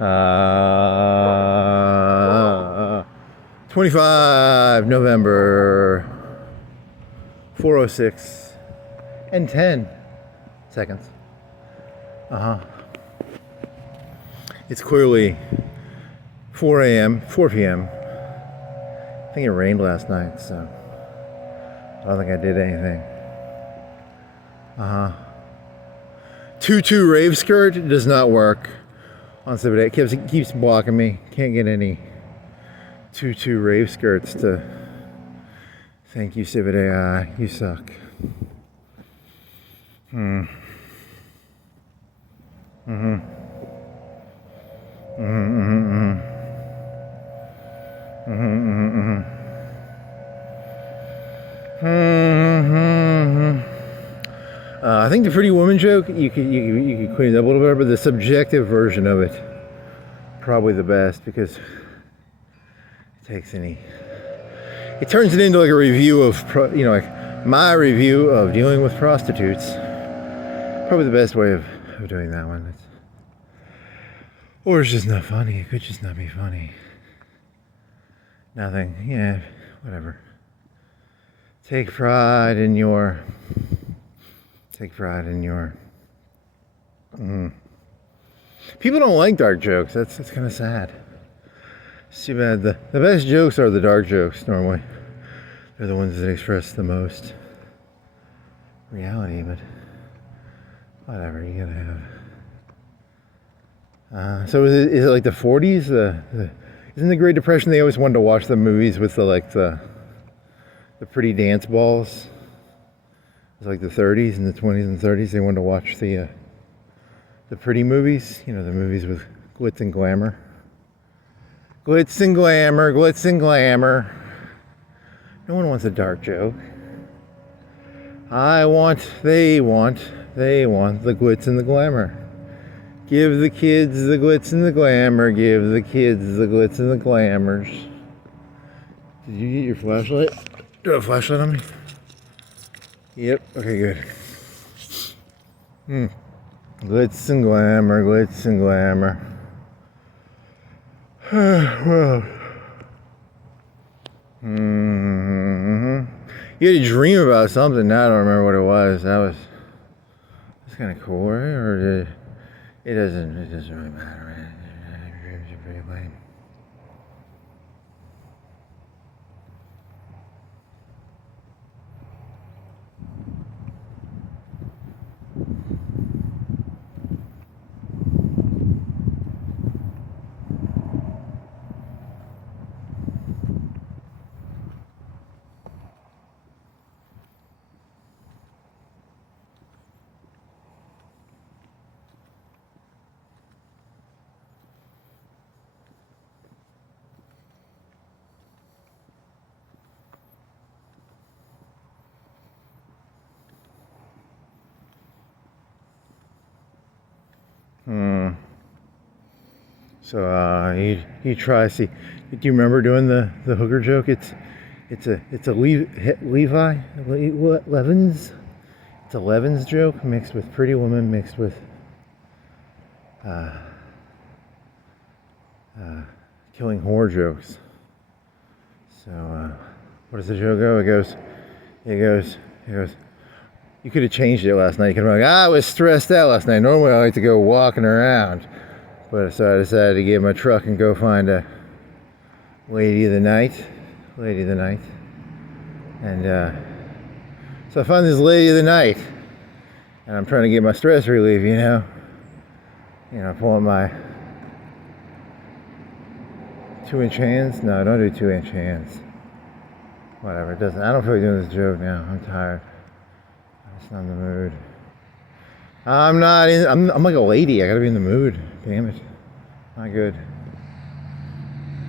25 November 4:06 and 10 seconds. It's clearly 4 p.m. I think it rained last night, so I don't think I did anything. Tutu rave skirt does not work on Saturday. It keeps blocking me. Can't get any tutu rave skirts to. Thank you, Sibidai. You suck. I think the pretty woman joke you could clean it up a little bit, but the subjective version of it probably the best, because it turns it into like a review of like my review of dealing with prostitutes. Probably the best way of doing that one. Or it's just not funny. It could just not be funny. Nothing. Yeah, whatever. Take pride in your. People don't like dark jokes. That's kind of sad. It's too bad. The best jokes are the dark jokes normally. They're the ones that express the most reality, but whatever, you gotta have. So is it like the 40s? Isn't the Great Depression, they always wanted to watch the movies with the pretty dance balls? It was like the 30s and the 20s and 30s. They wanted to watch the pretty movies, the movies with glitz and glamour. Glitz and glamour, glitz and glamour. No one wants a dark joke. They want the glitz and the glamour. Give the kids the glitz and the glamour. Give the kids the glitz and the glamours. Did you get your flashlight? Do you have a flashlight on me? Yep. Okay, good. Glitz and glamour, glitz and glamour. Well. You had a dream about something. Now I don't remember what it was. That's kind of cool, right? Or it doesn't really matter, right? Dreams are pretty lame. So you try. See, do you remember doing the hooker joke? It's a Levin's. It's a Levin's joke mixed with Pretty Woman mixed with killing whore jokes. So what does the joke go? It goes. You could have changed it last night. You could have been like, I was stressed out last night. Normally I like to go walking around. But so I decided to get in my truck and go find a lady of the night. And so I found this lady of the night. And I'm trying to get my stress relief, pulling my 2-inch hands. No, don't do 2-inch hands. Whatever, it doesn't. I don't feel like doing this joke now. I'm tired. I'm just not in the mood. I'm like a lady. I gotta be in the mood. Damn it. Not good.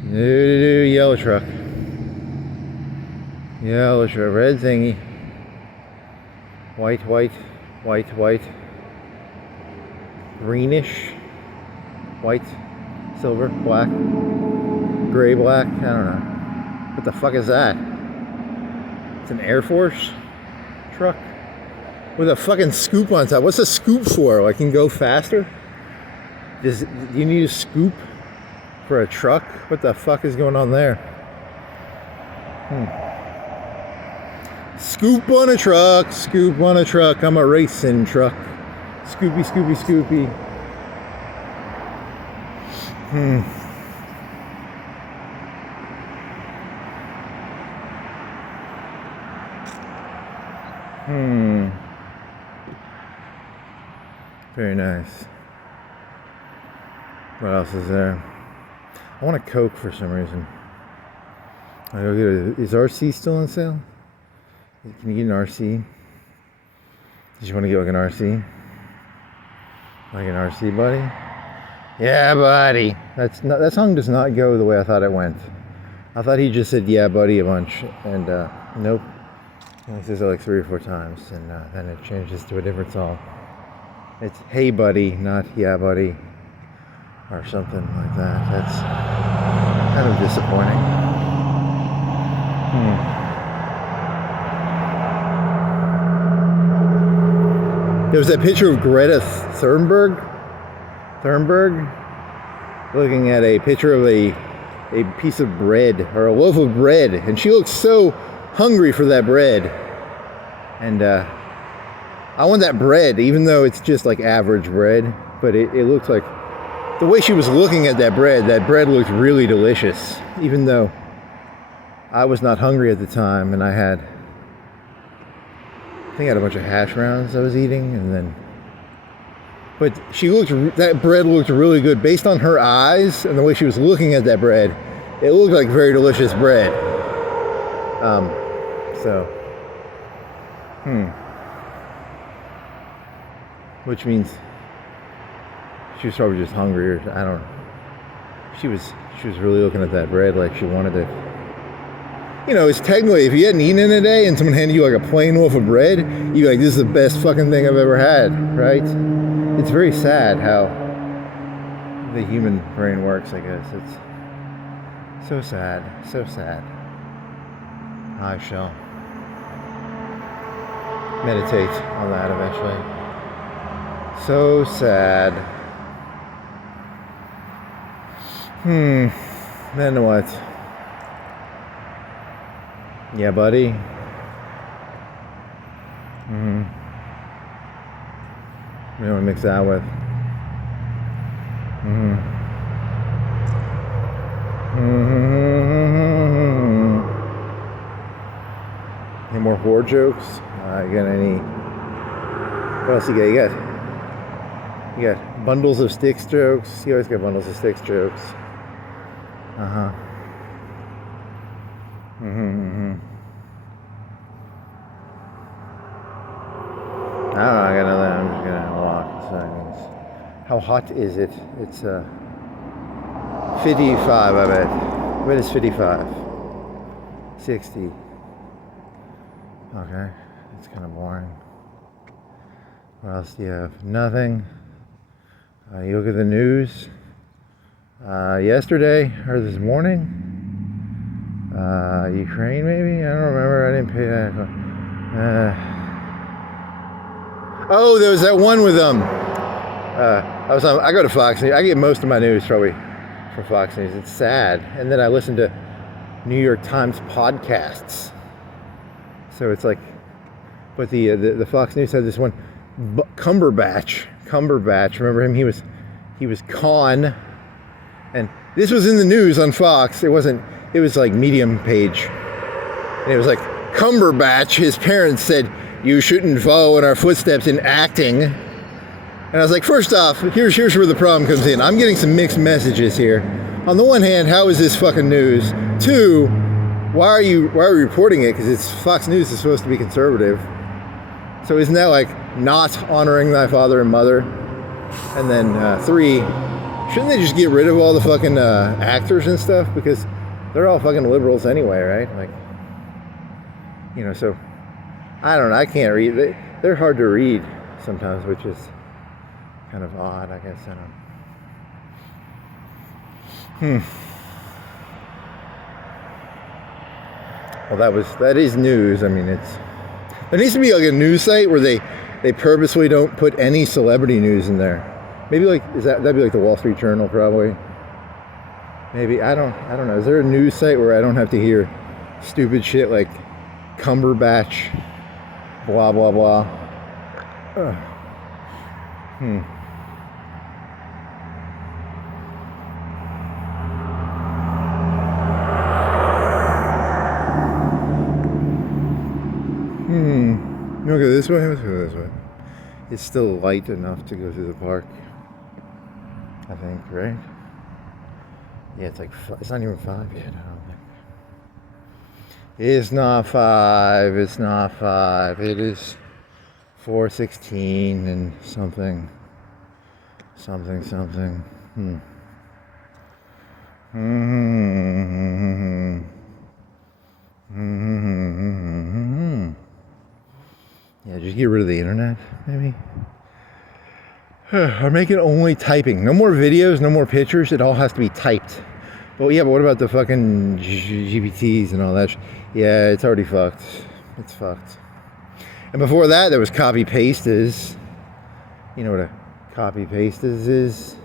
Yellow truck. Red thingy. White. Greenish. White. Silver. Black. Gray, black. I don't know. What the fuck is that? It's an Air Force truck with a fucking scoop on top. What's a scoop for? Like, can go faster? Do you need a scoop for a truck? What the fuck is going on there? Scoop on a truck, scoop on a truck. I'm a racing truck. Scoopy, scoopy, scoopy. Very nice. What else is there? I want a Coke for some reason. Is RC still on sale? Can you get an RC? Did you want to get like an RC? Like an RC, buddy? Yeah, buddy. That song does not go the way I thought it went. I thought he just said "yeah, buddy" a bunch, and nope. He says it like 3 or 4 times, and then it changes to a different song. It's "hey, buddy," not "yeah, buddy," or something like that. That's kind of disappointing. There was that picture of Greta Thunberg looking at a picture of a piece of bread, or a loaf of bread, and she looks so hungry for that bread. And I want that bread, even though it's just like average bread, but it looks like, the way she was looking at that bread looked really delicious, even though I was not hungry at the time, and I think I had a bunch of hash browns I was eating, and then, but that bread looked really good based on her eyes and the way she was looking at that bread. It looked like very delicious bread. Which means she was probably just hungry, or I don't know. She was really looking at that bread like she wanted it. You know, it's technically, if you hadn't eaten in a day and someone handed you like a plain loaf of bread, you'd be like, this is the best fucking thing I've ever had, right? It's very sad how the human brain works, I guess. It's so sad, so sad. I shall meditate on that eventually. So sad. Then what? Yeah, buddy. What do you want to mix that with? Any more whore jokes? You got any? What else you got? You got bundles of sticks jokes. You always got bundles of sticks jokes. I don't know, I got nothing. I'm just gonna walk in seconds. How hot is it? It's 55, I bet. I bet it's 55. 60. Okay, it's kind of boring. What else do you have? Nothing. You look at the news. Yesterday, or this morning, Ukraine maybe? I don't remember, I didn't pay that. Oh, there was that one with I go to Fox News. I get most of my news probably from Fox News. It's sad. And then I listen to New York Times podcasts. So it's like, but the Fox News had this one, Cumberbatch. Remember him? He was Khan, and this was in the news on Fox. It was like Medium page, and it was like, Cumberbatch, his parents said, you shouldn't follow in our footsteps in acting. And I was like, first off, here's where the problem comes in. I'm getting some mixed messages here. On the one hand, how is this fucking news? 2, why are you reporting it? Because it's Fox News is supposed to be conservative. So isn't that like not honoring thy father and mother? And then 3, shouldn't they just get rid of all the fucking actors and stuff? Because they're all fucking liberals anyway, right? Like, you know, so I don't know. I can't read. They're hard to read sometimes, which is kind of odd, I guess. I don't. Well, that is news. I mean, there needs to be like a news site where they purposely don't put any celebrity news in there. Maybe like, that'd be like the Wall Street Journal probably. Maybe, I don't know. Is there a news site where I don't have to hear stupid shit like Cumberbatch, blah, blah, blah. You want to go this way? Let's go this way. It's still light enough to go through the park, I think, right? Yeah, it's like, it's not even 5 yet, I don't think. It's not 5, it's not 5. It is 4:16 and something. Yeah, just get rid of the internet, maybe. Or make it only typing. No more videos, no more pictures. It all has to be typed. But yeah, but what about the fucking GPTs and all that? Yeah, it's already fucked. It's fucked. And before that, there was copy pastes. You know what a copy paste is?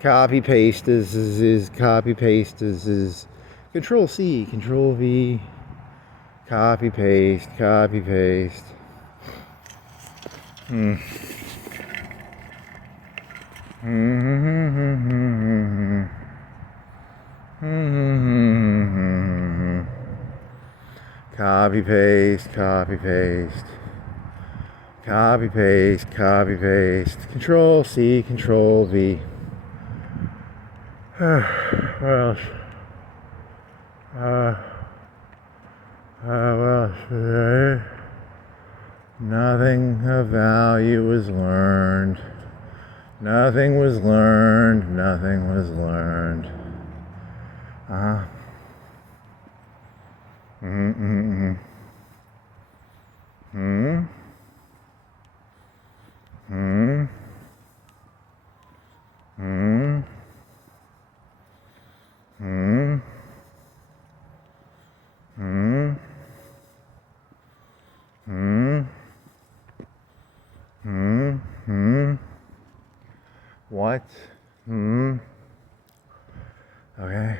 Copy paste is copy paste is Control C, Control V. Copy paste, copy paste. Copy paste, copy paste. Copy paste, copy paste. Control C, Control V. What else? What else? Nothing of value was learned. Nothing was learned. Nothing was learned. What? Okay.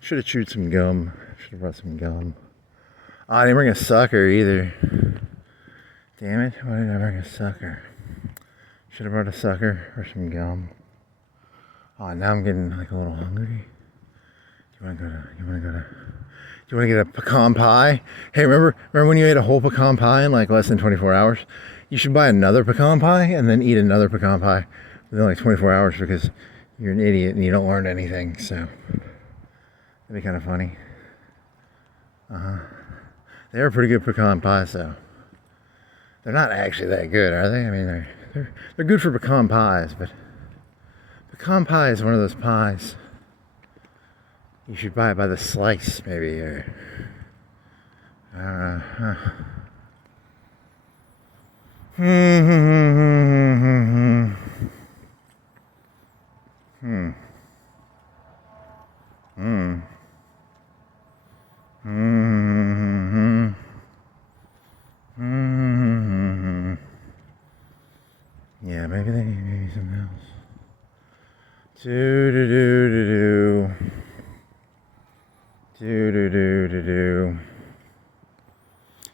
Should have chewed some gum. Should have brought some gum. Oh, I didn't bring a sucker either. Damn it, why did I bring a sucker? Should have brought a sucker or some gum. Oh, now I'm getting like a little hungry. Do you want to get a pecan pie? Hey, remember when you ate a whole pecan pie in like less than 24 hours? You should buy another pecan pie and then eat another pecan pie within like 24 hours because you're an idiot and you don't learn anything, so that'd be kind of funny. They are pretty good pecan pies, though. They're not actually that good, are they? I mean, they're good for pecan pies, but pecan pie is one of those pies. You should buy it by the slice, maybe, or Yeah, maybe they need something else.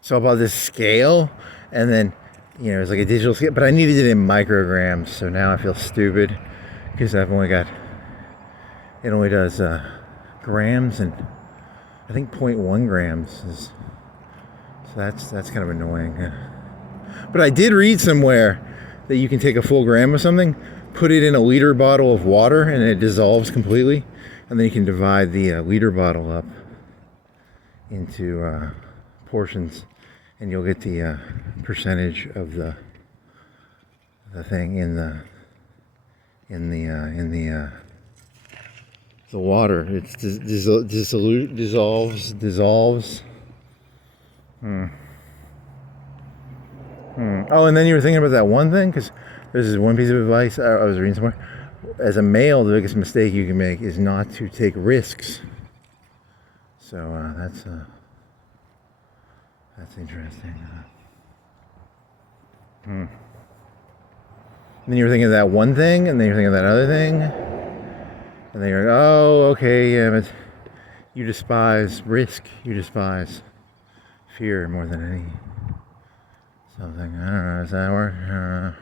So I bought this scale, and then, you know, it's like a digital scale, but I needed it in micrograms, so now I feel stupid, because I've only got, it only does grams, and I think 0.1 grams is, so that's kind of annoying. But I did read somewhere that you can take a full gram of something, put it in a liter bottle of water, and it dissolves completely. And then you can divide the liter bottle up into portions, and you'll get the percentage of the thing in the water. It's dissolves. Oh, and then you were thinking about that one thing, because this is one piece of advice I was reading somewhere. As a male, the biggest mistake you can make is not to take risks. So that's interesting. And then you were thinking of that one thing, and then you're thinking of that other thing, and then you're like, oh, okay, yeah, but you despise risk, you despise fear more than any something. I don't know, does that work? I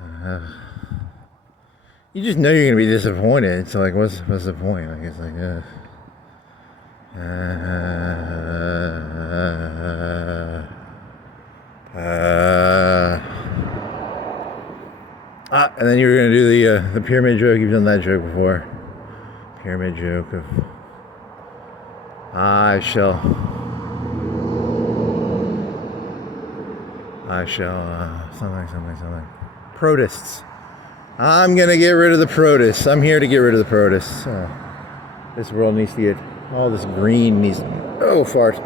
don't know. You just know you're gonna be disappointed. So like, what's the point? Like, it's like, and then you were gonna do the pyramid joke. You've done that joke before. Pyramid joke of I shall something. Protists. I'm gonna get rid of the protists. I'm here to get rid of the protists. This world needs to get all this green needs. Oh, fart.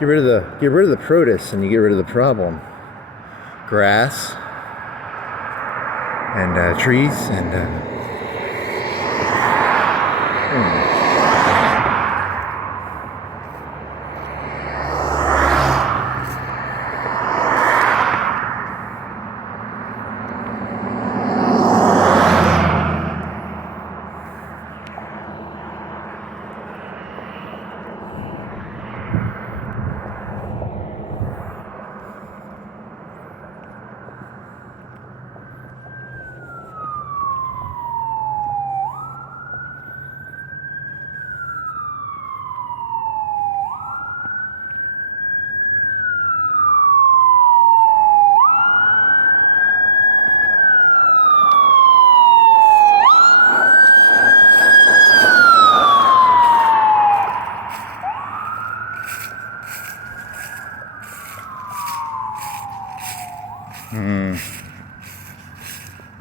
Get rid of the protists, and you get rid of the problem. Grass and trees and.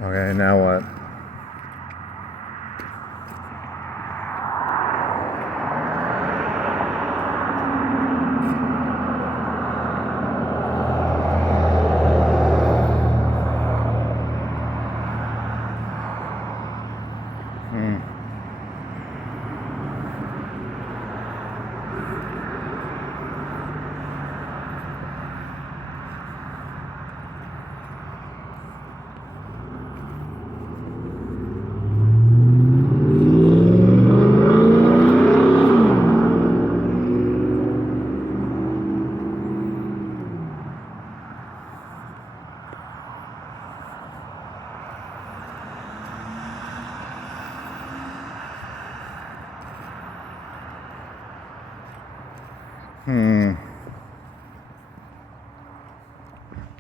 Okay, now what?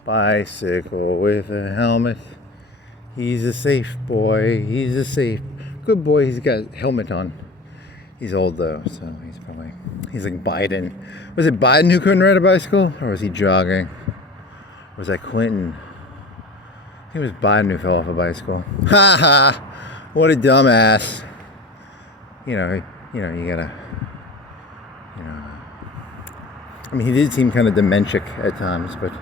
Bicycle with a helmet. He's a safe boy. He's a safe good boy. He's got a helmet on. He's old though, so he's like Biden. Was it Biden who couldn't ride a bicycle, or was he jogging? Or was that Clinton? I think it was Biden who fell off a bicycle. Ha ha! What a dumbass. You gotta. I mean, he did seem kind of dementic at times, but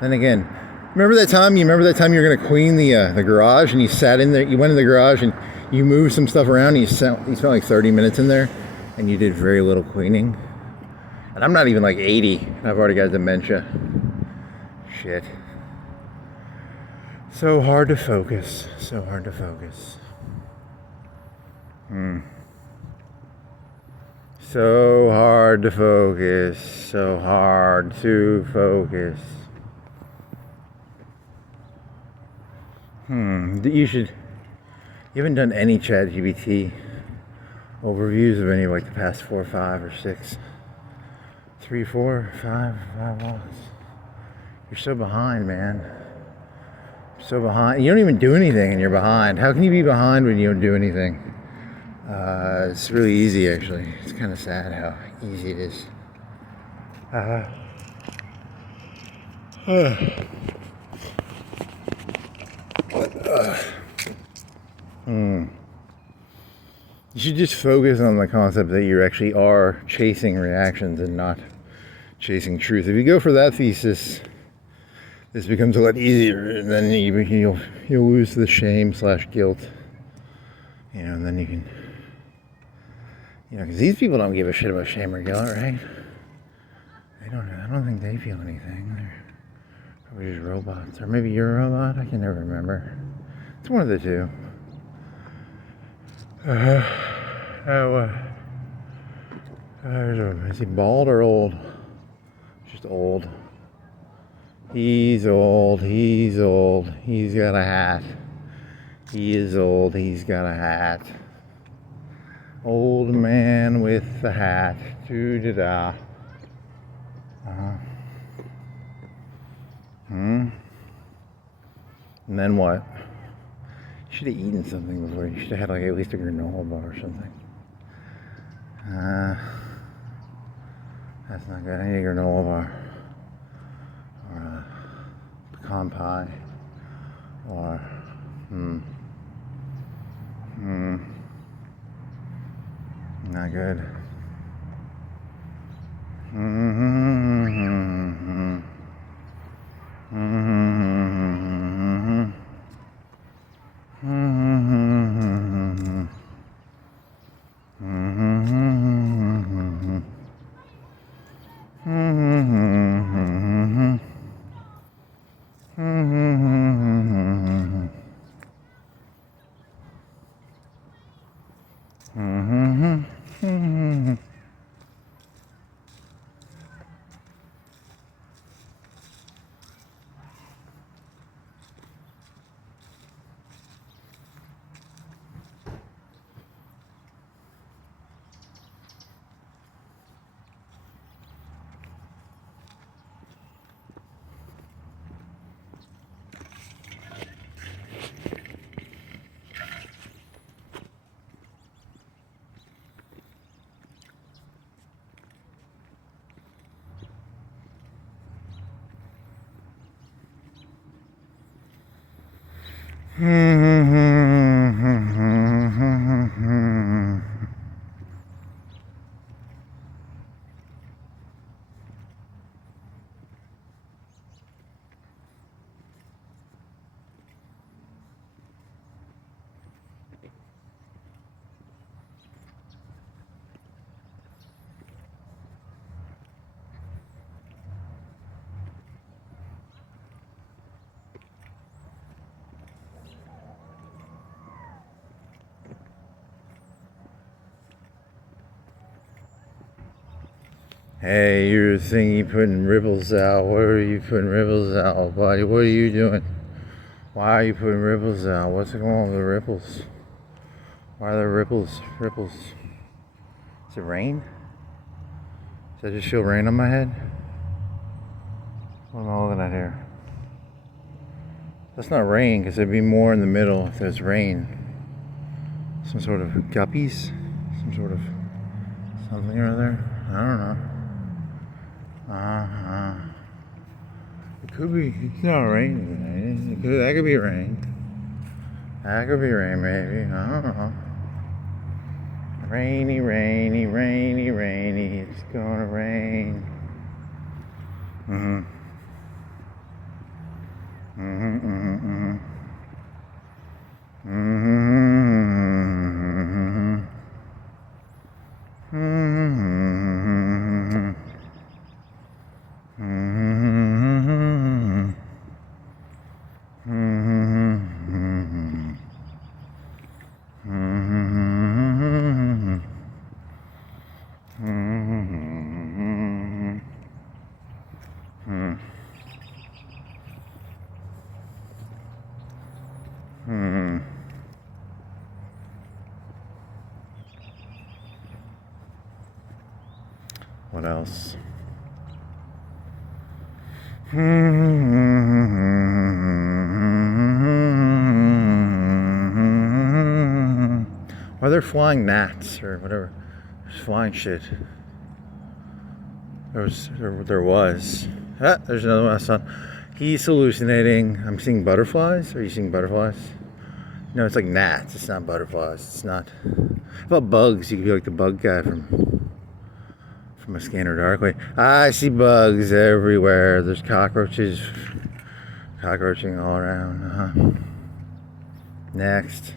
then again, remember that time you were gonna clean the garage, and you sat in there. You went in the garage and you moved some stuff around. And you spent like 30 minutes in there, and you did very little cleaning. And I'm not even like 80, and I've already got dementia. Shit. So hard to focus. So hard to focus. So hard to focus. So hard to focus. You haven't done any ChatGPT overviews of any of like the past 4 or 5 or 6 3, 4, 5 walks. You're so behind, man. So behind. You don't even do anything and you're behind. How can you be behind when you don't do anything? It's really easy, actually. It's kind of sad how easy it is. You should just focus on the concept that you actually are chasing reactions and not chasing truth. If you go for that thesis, this becomes a lot easier, and then you'll lose the shame/guilt. And then you can, because these people don't give a shit about shame or guilt, right? They don't. I don't think they feel anything. They're probably just robots, or maybe you're a robot. I can never remember. It's one of the two. Is he bald or old? Just old. He's old. He's old. He's got a hat. He is old. He's got a hat. Old man with the hat. Doo-da-da. And then what? You should have eaten something before. You should have had like at least a granola bar or something. That's not good. I need a granola bar. Or a pecan pie. Or, not good. Hey, you're thinking putting ripples out. What are you putting ripples out, buddy? What are you doing? Why are you putting ripples out? What's going on with the ripples? Why are there ripples? Ripples. Is it rain? Does I just feel rain on my head? What am I looking at here? That's not rain, because it'd be more in the middle if there's rain. Some sort of guppies? Some sort of something or other? I don't know. It could be. It's not raining. That could be rain. That could be rain, maybe. I don't know. Rainy, rainy, rainy, rainy. It's gonna rain. Or they're flying gnats or whatever. There's flying shit. There was. Ah, there's another one I saw. He's hallucinating. I'm seeing butterflies. Are you seeing butterflies? No, it's like gnats. It's not butterflies. It's not. How about bugs? You could be like the bug guy from A Scanner Darkly. I see bugs everywhere. There's cockroaches cockroaching all around. Next.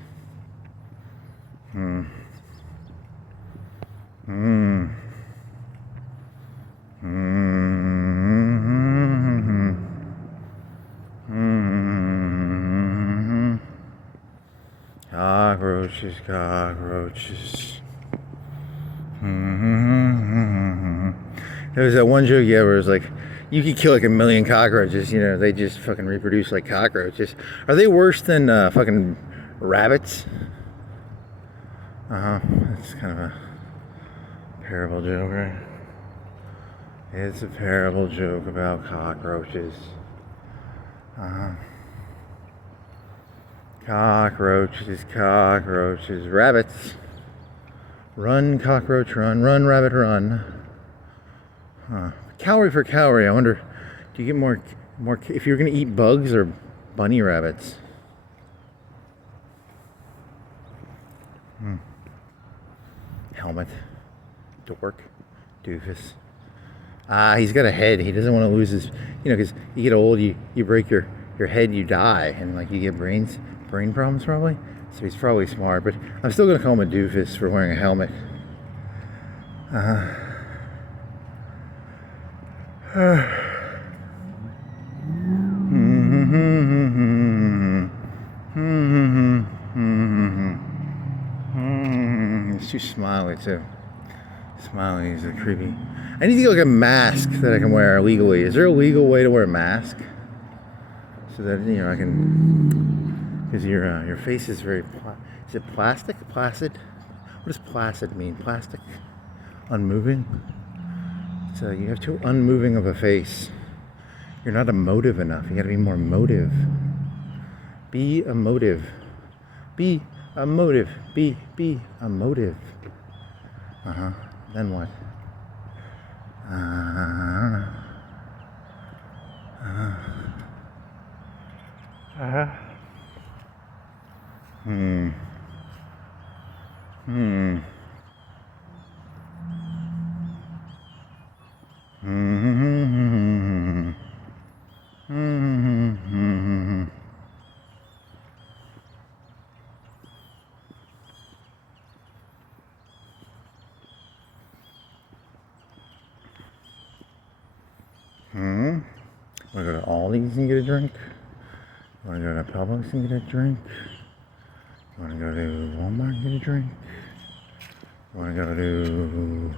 Cockroaches, cockroaches. There was that one joke, yeah, where it was like, you could kill like 1,000,000 cockroaches, you know, they just fucking reproduce like cockroaches. Are they worse than fucking rabbits? That's kind of a parable joke, right? It's a parable joke about cockroaches. Cockroaches, cockroaches, rabbits. Run, cockroach, run, run, rabbit, run. Calorie for calorie. I wonder, do you get more if you're gonna eat bugs or bunny rabbits? Helmet, dork, doofus. He's got a head. He doesn't want to lose his, you know, because you get old, you break your head, you die, and like you get brain problems probably. So he's probably smart, but I'm still gonna call him a doofus for wearing a helmet. It's too smiley too. Smiley is a creepy. I need to get like a mask that I can wear legally. Is there a legal way to wear a mask so that, you know, I can? Because your face is very. Is it plastic? Placid? What does placid mean? Plastic? Unmoving? So you have too unmoving of a face. You're not emotive enough. You gotta be more motive. Be emotive. Be emotive. Be emotive. Then what? Want to go to Aldi's and get a drink? Want to go to Publix and get a drink? Want to go to Walmart and get a drink? Want to go to...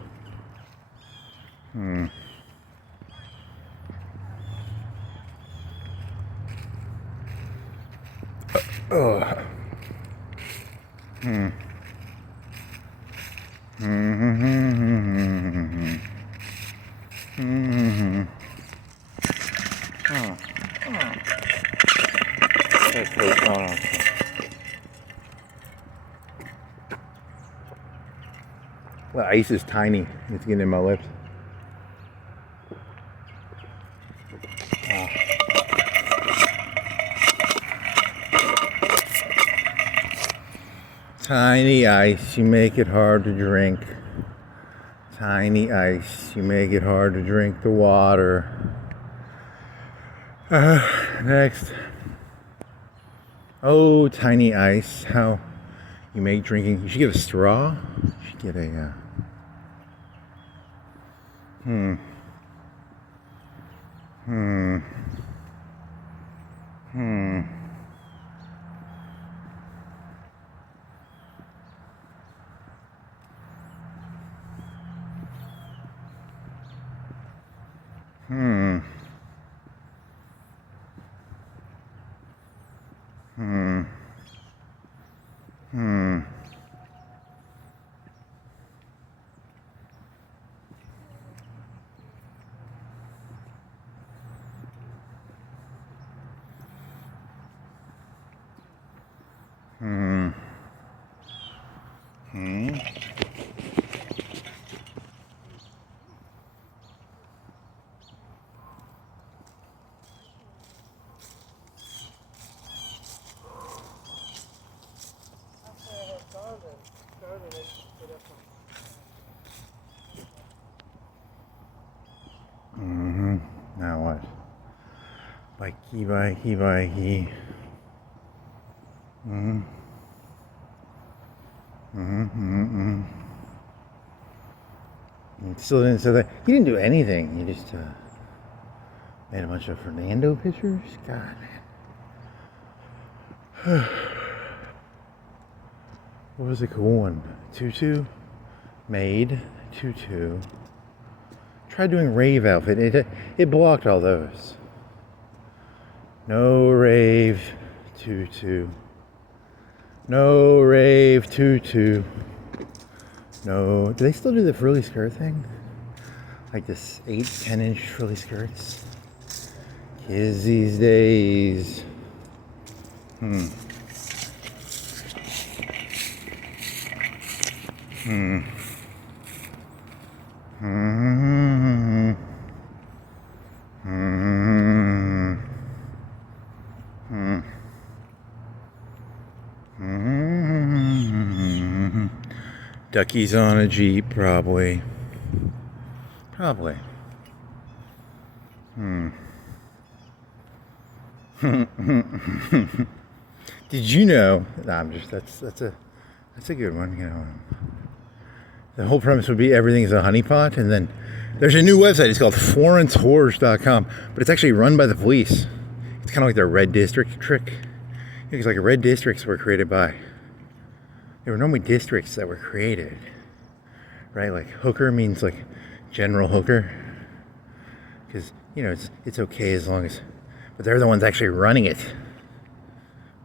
The ice is tiny. It's getting in my lips. Tiny ice, you make it hard to drink. Tiny ice, you make it hard to drink the water. Next. Oh, tiny ice, how you make drinking. You should get a straw. You should get a, Hmm. Hmm. Mm-hmm. Now what? Bikey, bikey, bikey. Mm-hmm. Mm-hmm. Mm-hmm. Still didn't say that. You didn't do anything. You just made a bunch of Fernando pictures. God, man. What was a cool one? Tutu? Made. Tutu. Tried doing rave outfit. It blocked all those. No rave. Tutu. No rave. Tutu. No. Do they still do the frilly skirt thing? Like this 8-10 inch frilly skirts? Kids these days. Hmm. Hmm. Hmm. Hmm. Hmm. Hmm. Duckies on a Jeep, probably. Probably. Hmm. Did you know? Nah, that's a good one. You know, the whole premise would be everything is a honeypot, and then there's a new website. It's called foreignshorrors.com, but it's actually run by the police. It's kind of like their red district trick. It's like red districts were created by. There were normally districts that were created, right? Like hooker means like general hooker, because you know it's okay as long as, but they're the ones actually running it.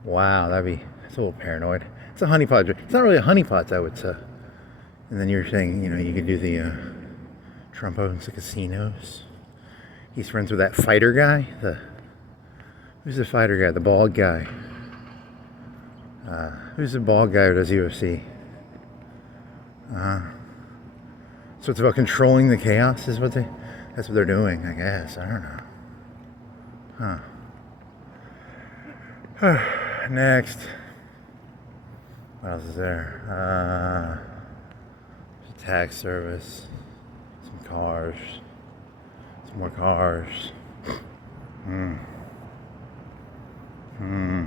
Wow, that's a little paranoid. It's a honeypot. It's not really a honeypot though. It's a, and then you're saying, you know, you could do the Trump owns the casinos. He's friends with that fighter guy. Who's the fighter guy? The bald guy. Who's the bald guy who does UFC? So it's about controlling the chaos, that's what they're doing, I guess. I don't know. Huh. Next. What else is there? Tax service. Some cars. Some more cars. Hmm. Hmm.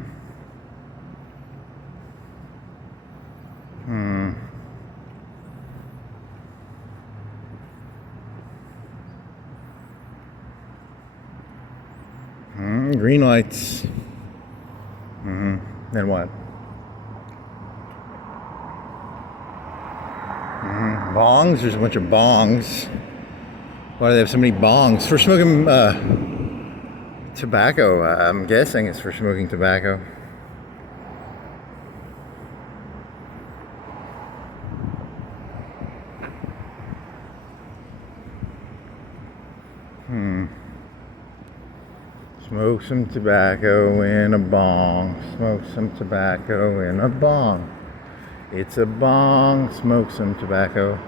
Hmm. Green lights. Mm-hmm. Then what? Bongs? There's a bunch of bongs. Why do they have so many bongs? For smoking tobacco. I'm guessing it's for smoking tobacco. Smoke some tobacco in a bong. Smoke some tobacco in a bong. It's a bong. Smoke some tobacco.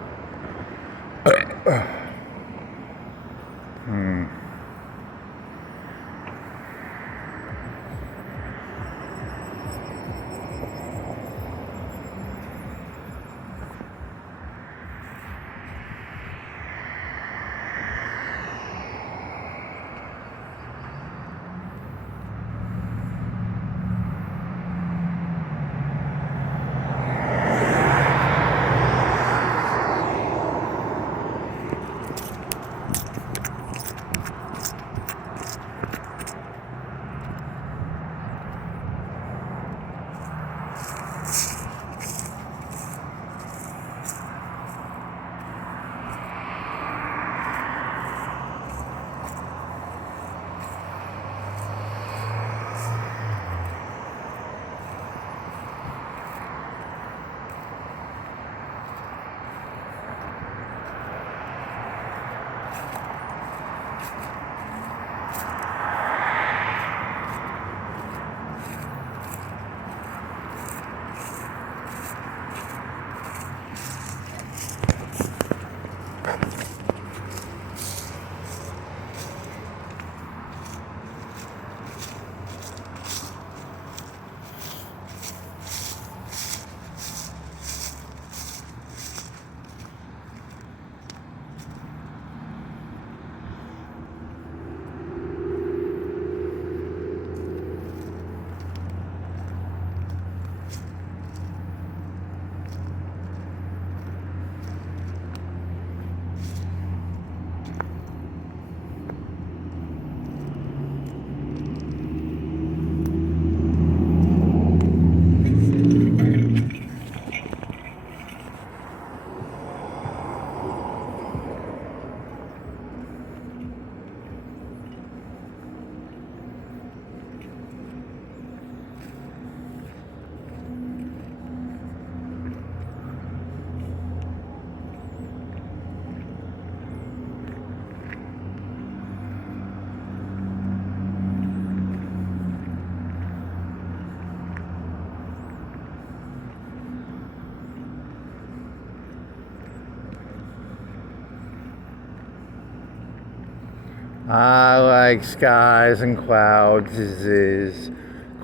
I like skies and clouds,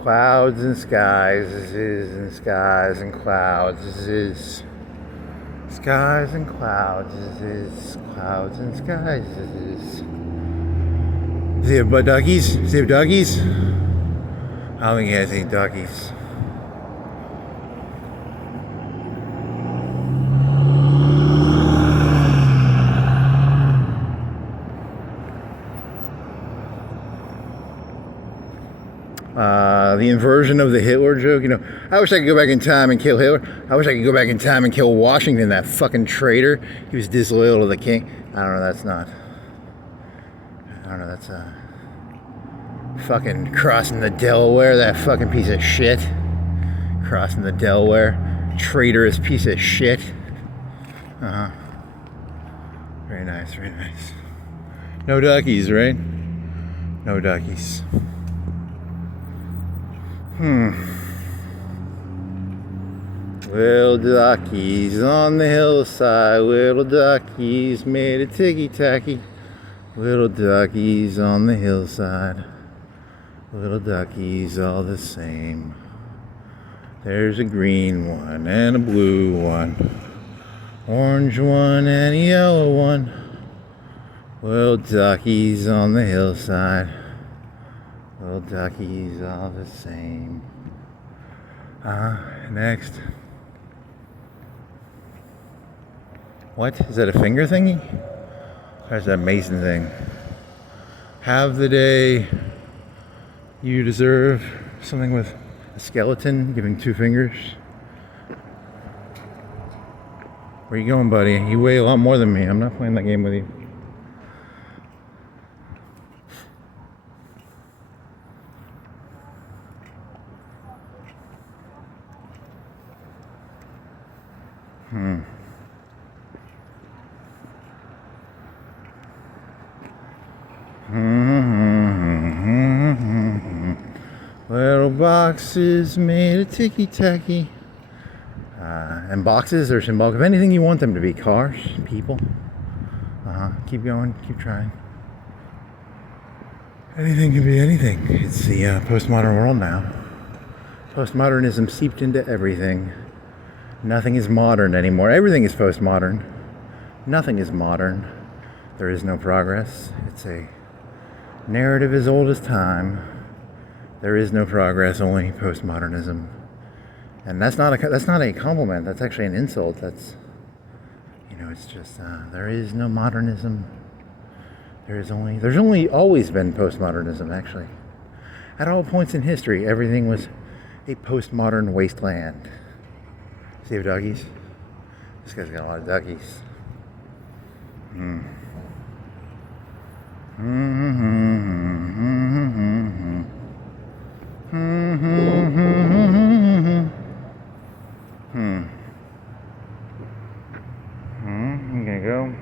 clouds and skies, and skies and clouds, skies and clouds, clouds and skies. Does he have duckies? Does he have duckies? I don't think he has any duckies. The inversion of the Hitler joke. You know, I wish I could go back in time and kill Hitler. I wish I could go back in time and kill Washington, that fucking traitor. He was disloyal to the king. I don't know, that's not. I don't know, that's fucking crossing the Delaware, that fucking piece of shit. Crossing the Delaware. Traitorous piece of shit. Uh-huh. Very nice, very nice. No duckies, right? No duckies. Little duckies on the hillside, little duckies made a ticky-tacky. Little duckies on the hillside, little duckies all the same. There's a green one and a blue one, orange one and a yellow one. Little duckies on the hillside, little duckies all the same. Next. What? Is that a finger thingy? Or is that a Mason thing? Have the day you deserve. Something with a skeleton giving two fingers. Where you going, buddy? You weigh a lot more than me. I'm not playing that game with you. Little boxes made of ticky-tacky. And boxes are symbolic of anything you want them to be. Cars, people. Keep going, keep trying. Anything can be anything. It's the postmodern world now. Postmodernism seeped into everything. Nothing is modern anymore. Everything is postmodern. Nothing is modern. There is no progress. It's a narrative as old as time. There is no progress, only postmodernism. And that's not a compliment. That's actually an insult. That's, you know, it's just there is no modernism. There's only always been postmodernism. Actually, at all points in history, everything was a postmodern wasteland. See you, doggies. This guy's got a lot of duckies. I'm gonna go.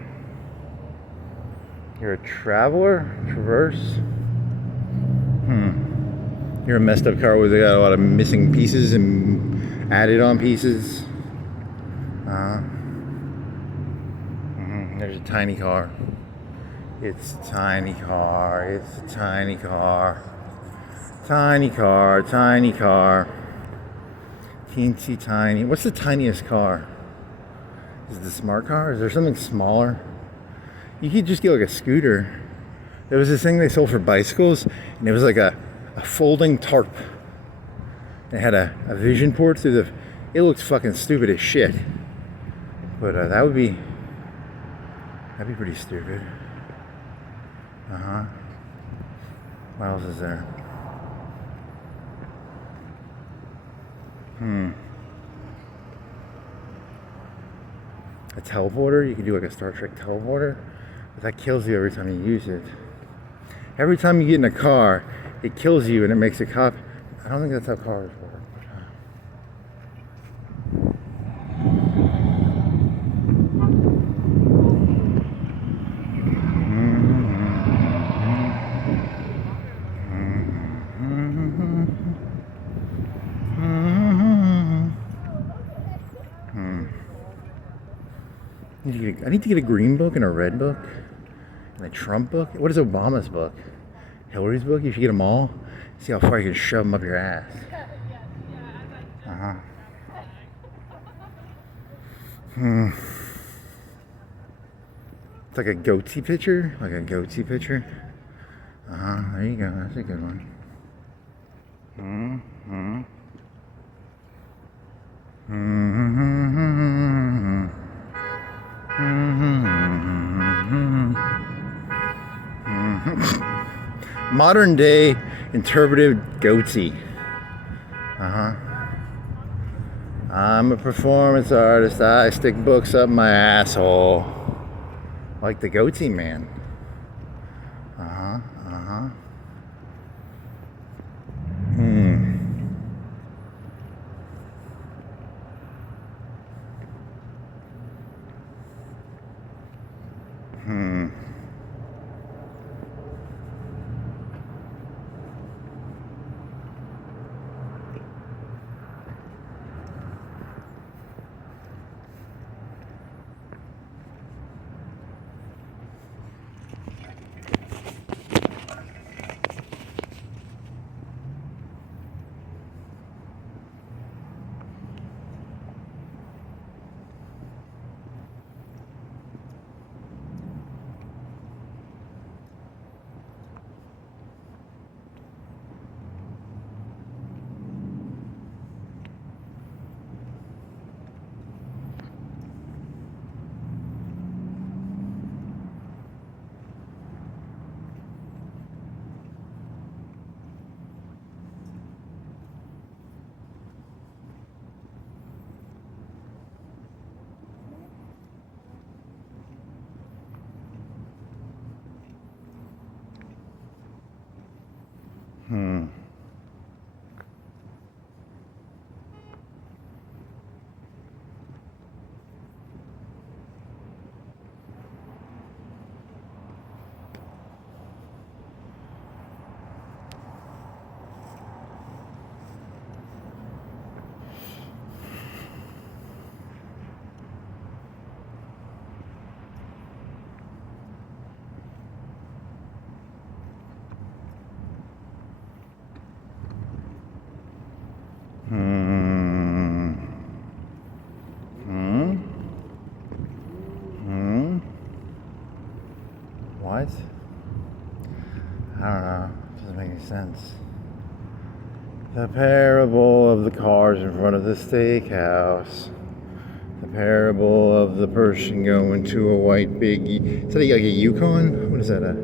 You're a traveler? Traverse? You're a messed up car where they got a lot of missing pieces and added on pieces. There's a tiny car. It's a tiny car. It's a tiny car. Tiny car. Tiny car. Teensy tiny. What's the tiniest car? Is it the smart car? Is there something smaller? You could just get like a scooter. There was this thing they sold for bicycles, and it was like a folding tarp. It had a vision port through the. It looked fucking stupid as shit. But that'd be pretty stupid. What else is there? A teleporter? You could do like a Star Trek teleporter, but that kills you every time you use it. Every time you get in a car, it kills you and it makes a cop. I don't think that's how cars work. I need to get a green book and a red book And a Trump book? What is Obama's book? Hillary's book? You should get them all. See how far you can shove them up your ass. Uh-huh. It's like a goatee picture. Like a goatee picture. There you go. That's a good one. Modern day interpretive goatee. I'm a performance artist. I stick books up my asshole. Like the goatee man. What? I don't know. It doesn't make any sense. The parable of the cars in front of the steakhouse. The parable of the person going to a white big... Is that like a Yukon? What is that? A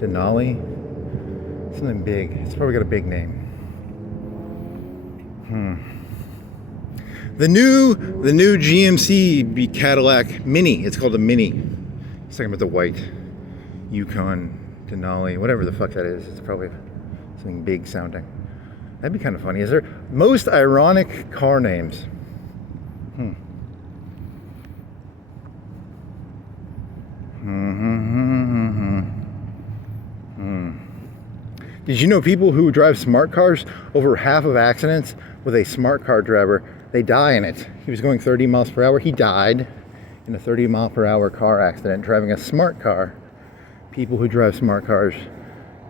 Denali? Something big. It's probably got a big name. The new GMC Cadillac Mini. It's called a Mini. He's talking about the white Yukon, Denali, whatever the fuck that is. It's probably something big sounding. That'd be kind of funny. Is there most ironic car names? Did you know people who drive smart cars, over half of accidents with a smart car driver, they die in it? He was going 30 miles per hour. He died in a 30 mile per hour car accident driving a smart car. People who drive smart cars,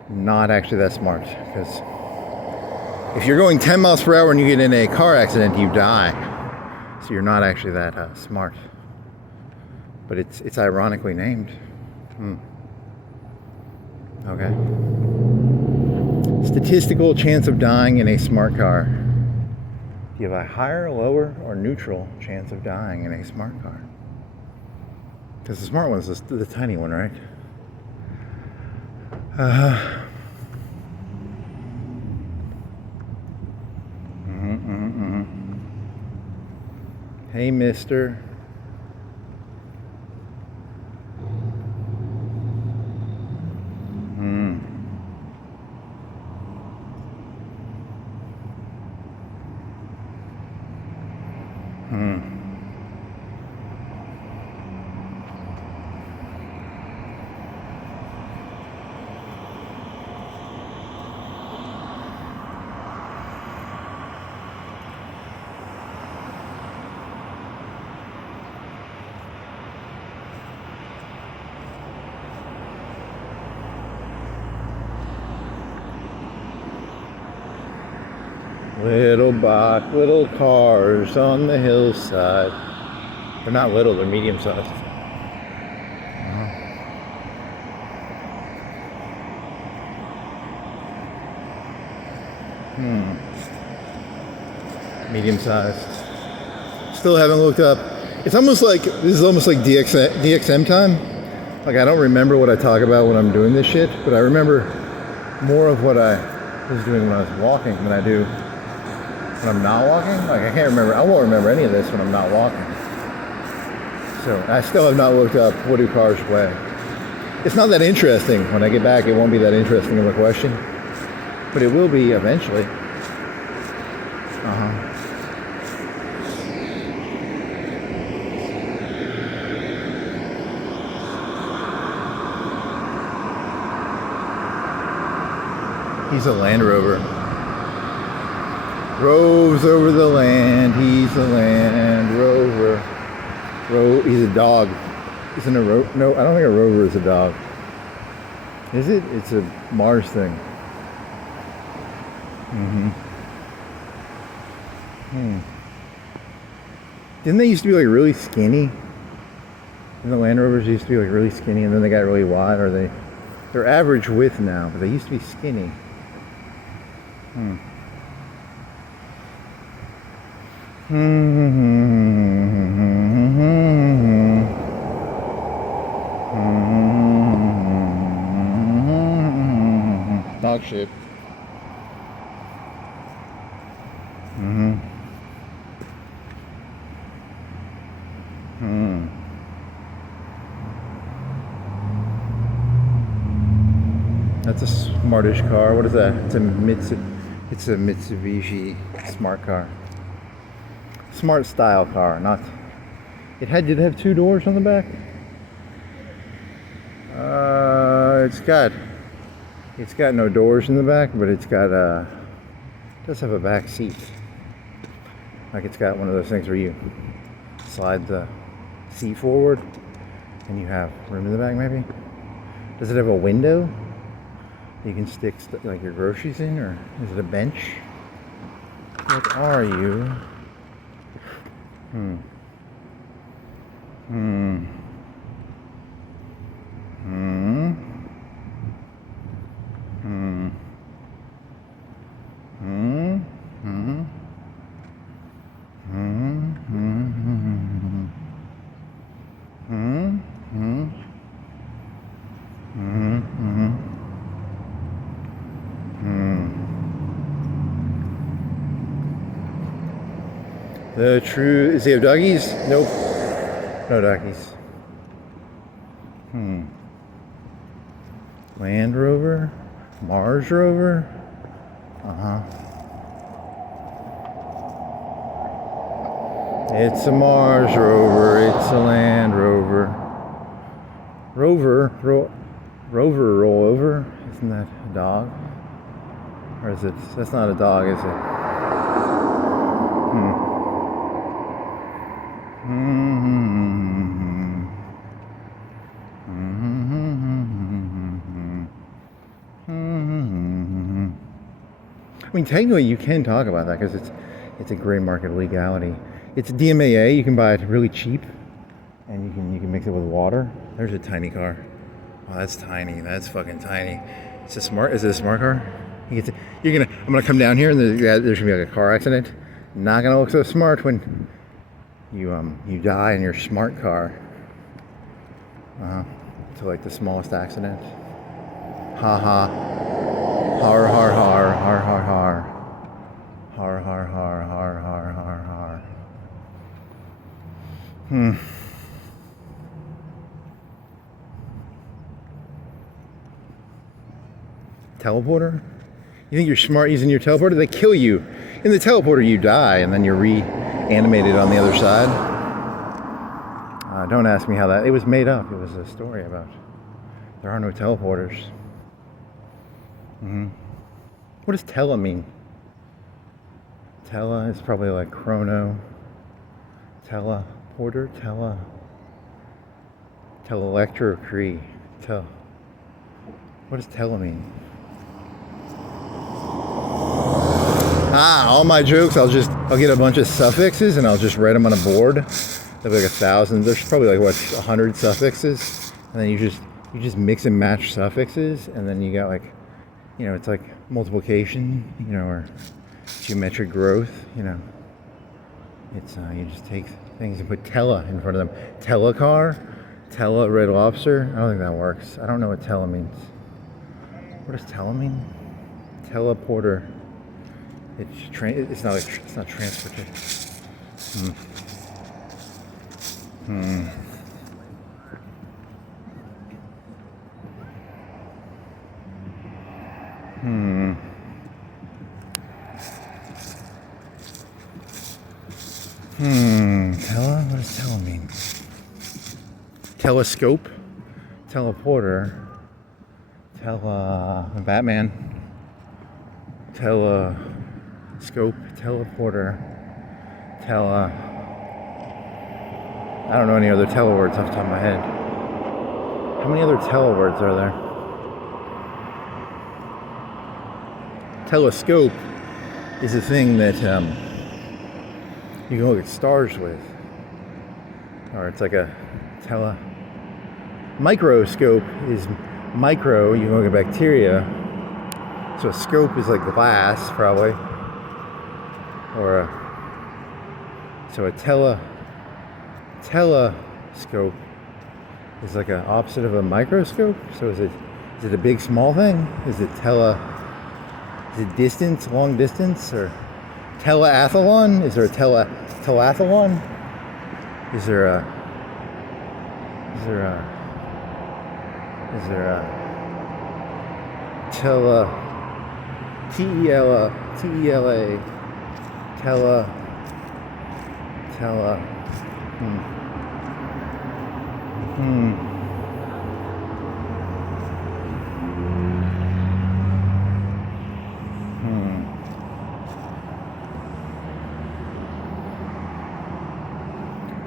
not actually that smart, because if you're going 10 miles per hour and you get in a car accident, you die. So you're not actually that smart. But it's ironically named. Okay. Statistical chance of dying in a smart car. Do you have a higher, lower, or neutral chance of dying in a smart car? Because the smart one's the tiny one, right? Hey, mister. Little box, little cars on the hillside. They're not little, they're medium sized. Medium sized. Still haven't looked up. It's almost like, this is almost like DXM time. Like I don't remember what I talk about when I'm doing this shit, but I remember more of what I was doing when I was walking than I do when I'm not walking. Like I can't remember, I won't remember any of this when I'm not walking. So I still have not looked up what do cars weigh. It's not that interesting. When I get back, it won't be that interesting of a question, but it will be eventually. He's a Land Rover. Roves over the land, he's a Land Rover. He's a dog. Isn't a no, I don't think a rover is a dog. Is it? It's a Mars thing. Didn't they used to be like really skinny? And the Land Rovers used to be like really skinny and then they got really wide, or they're average width now, but they used to be skinny. Dog shit. That's a smartish car. What is that? It's a Mitsubishi smart car. Smart style car, not. Did it have two doors on the back? It's got no doors in the back, but it does have a back seat. Like it's got one of those things where you slide the seat forward and you have room in the back maybe. Does it have a window you can stick like your groceries in, or is it a bench? What are you? Does he have doggies? Nope. No doggies. Land Rover? Mars Rover? It's a Mars Rover, it's a Land Rover. Rover roll over? Isn't that a dog? Or is it, that's not a dog, is it? I mean, technically you can talk about that because it's a gray market legality. It's DMAA. You can buy it really cheap, and you can mix it with water. There's a tiny car. Wow, that's tiny. That's fucking tiny. Is it a smart car? I'm gonna come down here and there's gonna be like a car accident. Not gonna look so smart when you die in your smart car. To like the smallest accident. Ha ha. Har har har har har har. Har har har har har har har. Teleporter? You think you're smart using your teleporter? They kill you. In the teleporter you die and then you're reanimated on the other side. Don't ask me how that, it was made up. It was a story about, there are no teleporters. What does tele mean? Tele is probably like chrono. Teleporter, telelectrocree. What does tele mean? All my jokes, I'll get a bunch of suffixes and I'll just write them on a board. There'll be like 1,000. There's probably like 100 suffixes, and then you just mix and match suffixes, and then you got like, it's like multiplication, or geometric growth, It's you just take things and put tele in front of them. Telecar, tele red lobster. I don't think that works. I don't know what tele means. What does tele mean? Teleporter. It's not transportation. Tele? What does tele mean? Telescope, teleporter, Batman, telescope, teleporter, I don't know any other tele words off the top of my head. How many other tele words are there? Telescope is a thing that you can look at stars with. Or it's like a microscope is micro, you can look at bacteria. So a scope is like glass, probably. So a telescope is like an opposite of a microscope. So is it a big small thing? Is it distance, long distance, or teleathlon? Is there a telathlon? Is there a tele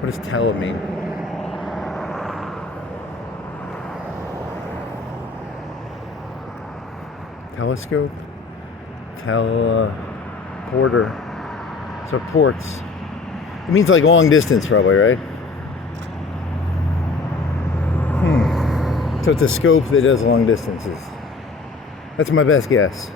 What does tele mean? Telescope? Teleporter. So ports. It means like long distance probably, right? So it's a scope that does long distances. That's my best guess.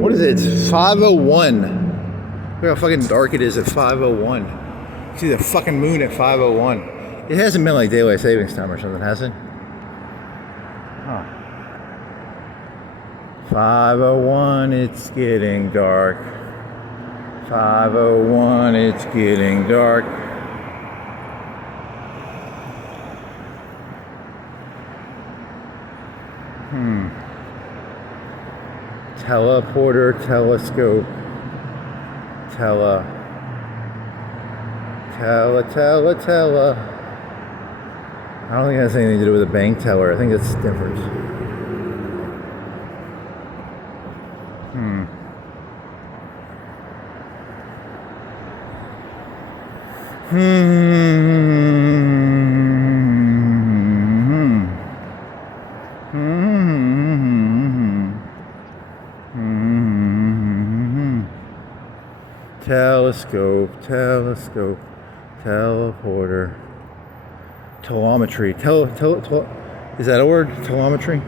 What is it? It's 5:01. Look how fucking dark it is at 5:01. You see the fucking moon at 5:01. It hasn't been like daylight savings time or something, has it? Huh. 5:01, it's getting dark. 5:01, it's getting dark. Teleporter, telescope, tele. I don't think it has anything to do with a bank teller. I think it's different. Telescope, teleporter, telemetry. Is that a word? Telemetry?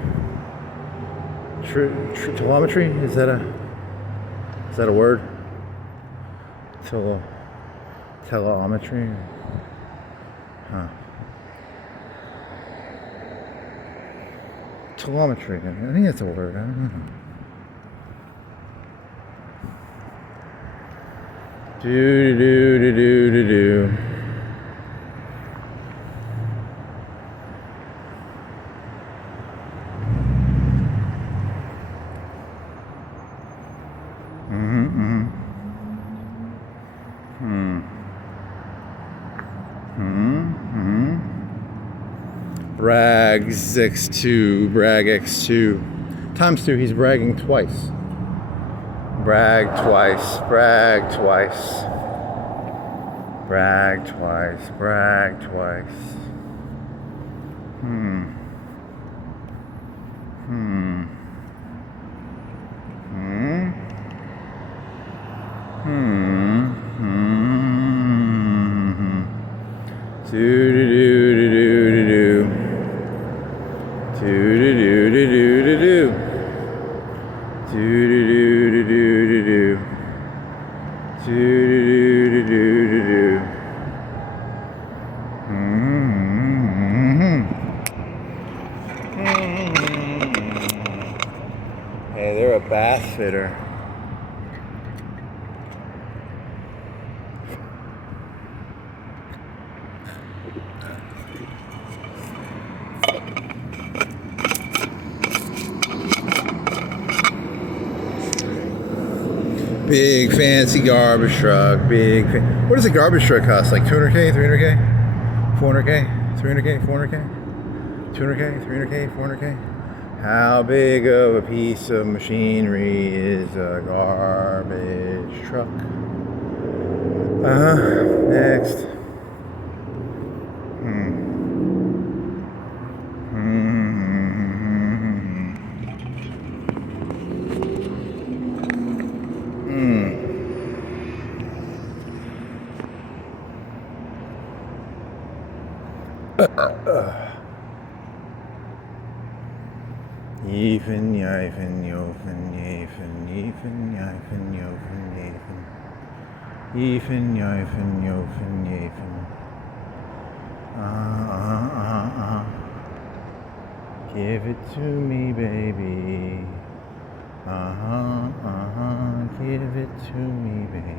Telemetry? Is that a word? Telemetry? Huh. Telemetry. I think that's a word. I don't know. Do do do do do do. Brag X2, brag X2. Times 2, he's bragging twice. Brag twice, brag twice. Brag twice, brag twice. Do do do do do do. Do do do do do do. Do do do do do do. Do do do do do do. Hey, they're a bass fitter. Big fancy garbage truck, what does a garbage truck cost? Like 200K, 300K, 400K, 300K, 400K, 200K, 300K, 400K? How big of a piece of machinery is a garbage truck? Next. Yefen, yifen, yofen, yefen, yefen, yifen, yofen, yefen. Yefen, yifen, yofen, yefen. Give it to me, baby. Give it to me, baby.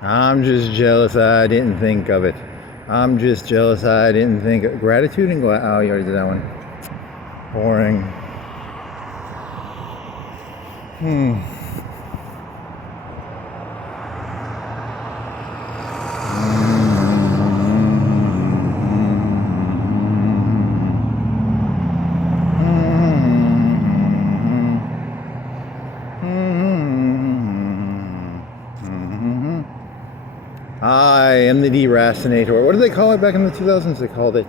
I'm just jealous I didn't think of it. I'm just jealous I didn't think of gratitude and oh, you already did that one. Boring. I am the deracinator. What did they call it back in the 2000s? They called it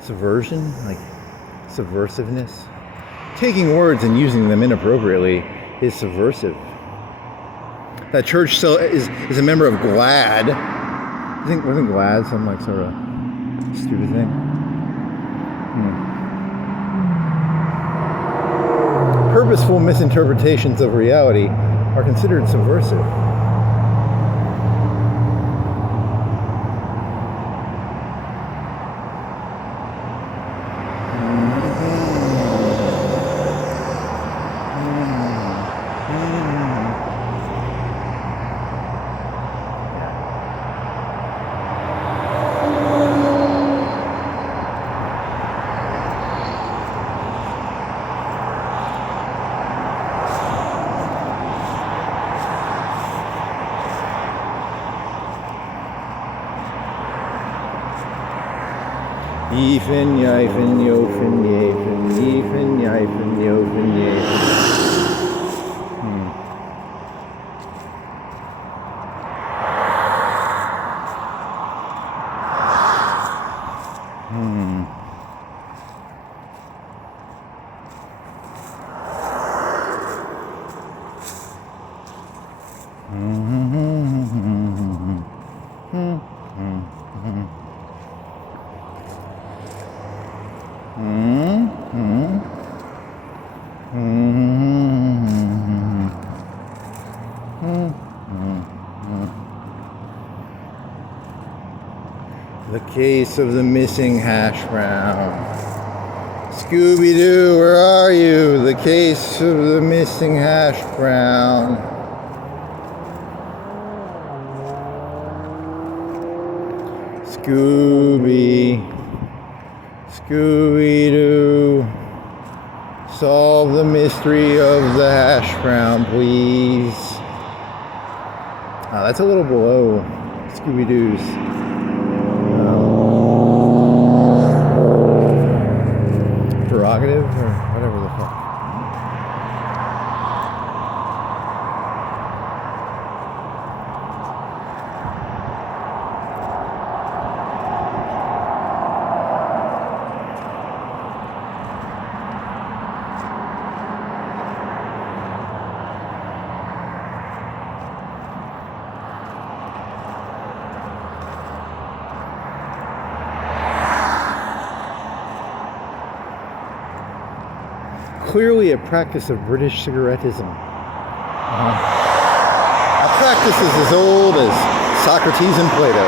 subversion, like subversiveness. Taking words and using them inappropriately is subversive. That church still is a member of GLAAD. I think wasn't GLAAD some like sort of stupid thing. Purposeful misinterpretations of reality are considered subversive. Even, yifen, yofen, yafen, even, yifen, yofen, yafen. The case of the missing hash brown. Scooby-Doo, where are you? The case of the missing hash brown. Scooby-Doo, solve the mystery of the hash brown, please. That's a little below Scooby-Doo's. Prerogative or whatever the fuck. Clearly a practice of British cigarettism. A practice is as old as Socrates and Plato.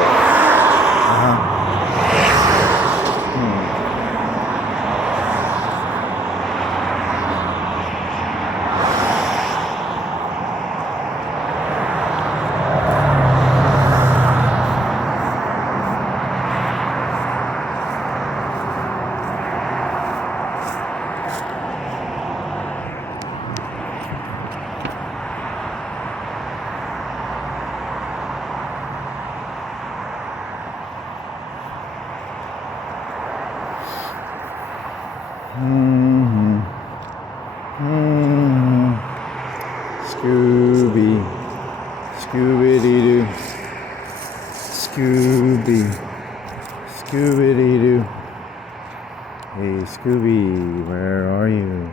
Scooby-Doo. Scooby-Doo. Hey, Scooby, where are you?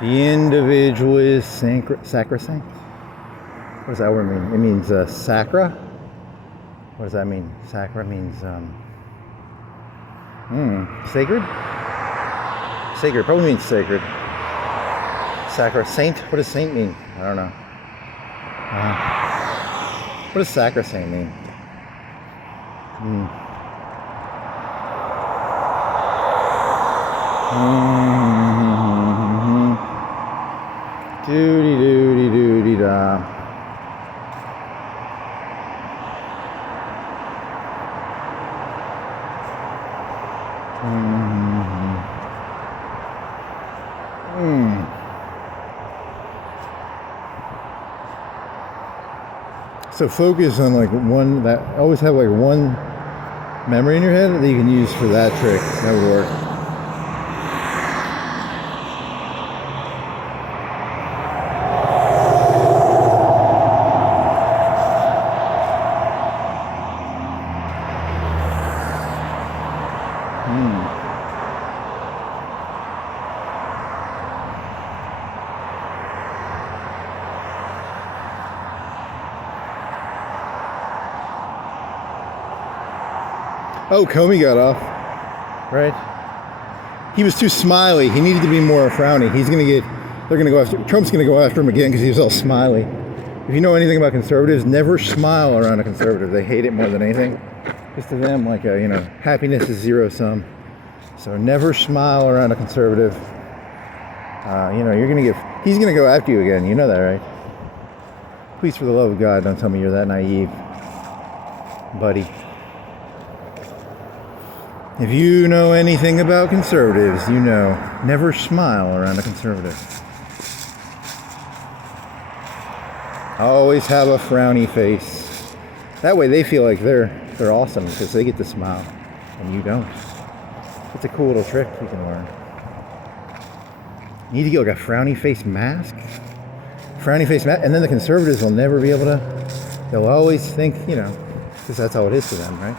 The individual is sacrosanct. What does that word mean? It means sacra. What does that mean? Sacra means sacred. Sacred probably means sacred. Sacra saint. What does saint mean? I don't know. What does sacrosanct mean? Doody doody doody da. So focus on like one, that always have like one memory in your head that you can use for that trick. That would work. Oh, Comey got off, right? He was too smiley. He needed to be more frowny. Trump's gonna go after him again because he was all smiley. If you know anything about conservatives, never smile around a conservative. They hate it more than anything. Because to them, like, happiness is zero sum. So never smile around a conservative. He's gonna go after you again. You know that, right? Please, for the love of God, don't tell me you're that naive, buddy. If you know anything about conservatives, you know, never smile around a conservative. Always have a frowny face. That way they feel like they're awesome because they get to smile and you don't. It's a cool little trick you can learn. You need to get like a frowny face mask. Frowny face mask, and then the conservatives will never be able to. They'll always think, because that's how it is to them, right?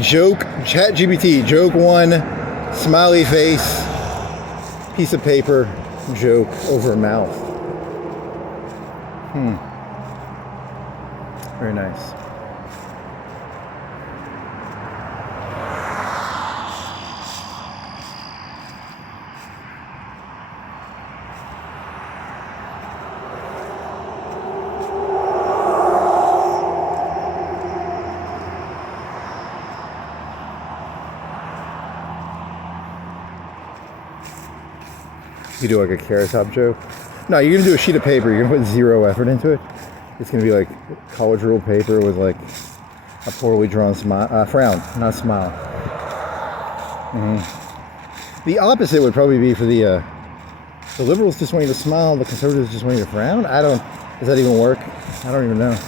Joke, ChatGPT, joke one, smiley face, piece of paper, joke over mouth. Very nice. You do like a carrot top joke. No, you're gonna do a sheet of paper. You're gonna put zero effort into it. It's gonna be like college ruled paper with like a poorly drawn frown, not smile. The opposite would probably be for the liberals just want you to smile, the conservatives just want you to frown. Does that even work? I don't even know.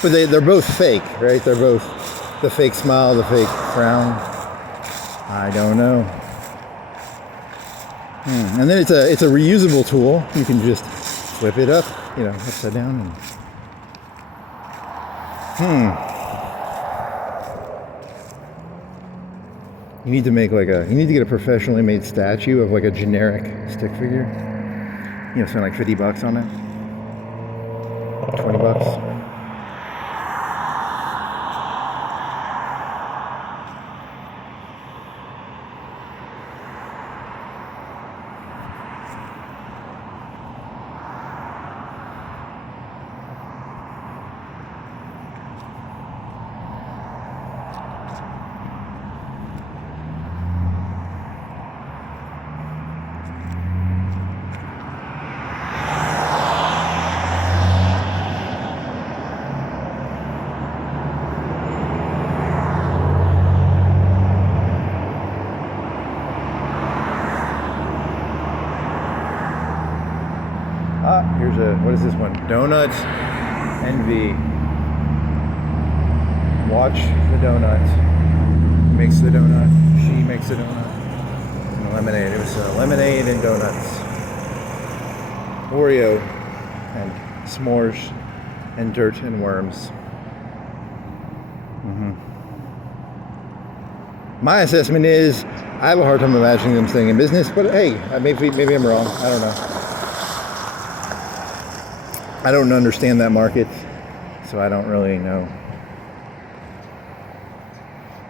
But they're both fake, right? They're both the fake smile, the fake frown. I don't know. And then it's a reusable tool. You can just flip it up, upside down. You need to get a professionally made statue of like a generic stick figure. Spend like $50 on it. $20. What is this one? Donut Envy. Watch the donut. Makes the donut. She makes the donut. And lemonade. It was lemonade and donuts. Oreo and s'mores and dirt and worms. My assessment is I have a hard time imagining them staying in business, but hey, maybe I'm wrong. I don't know. I don't understand that market, so I don't really know.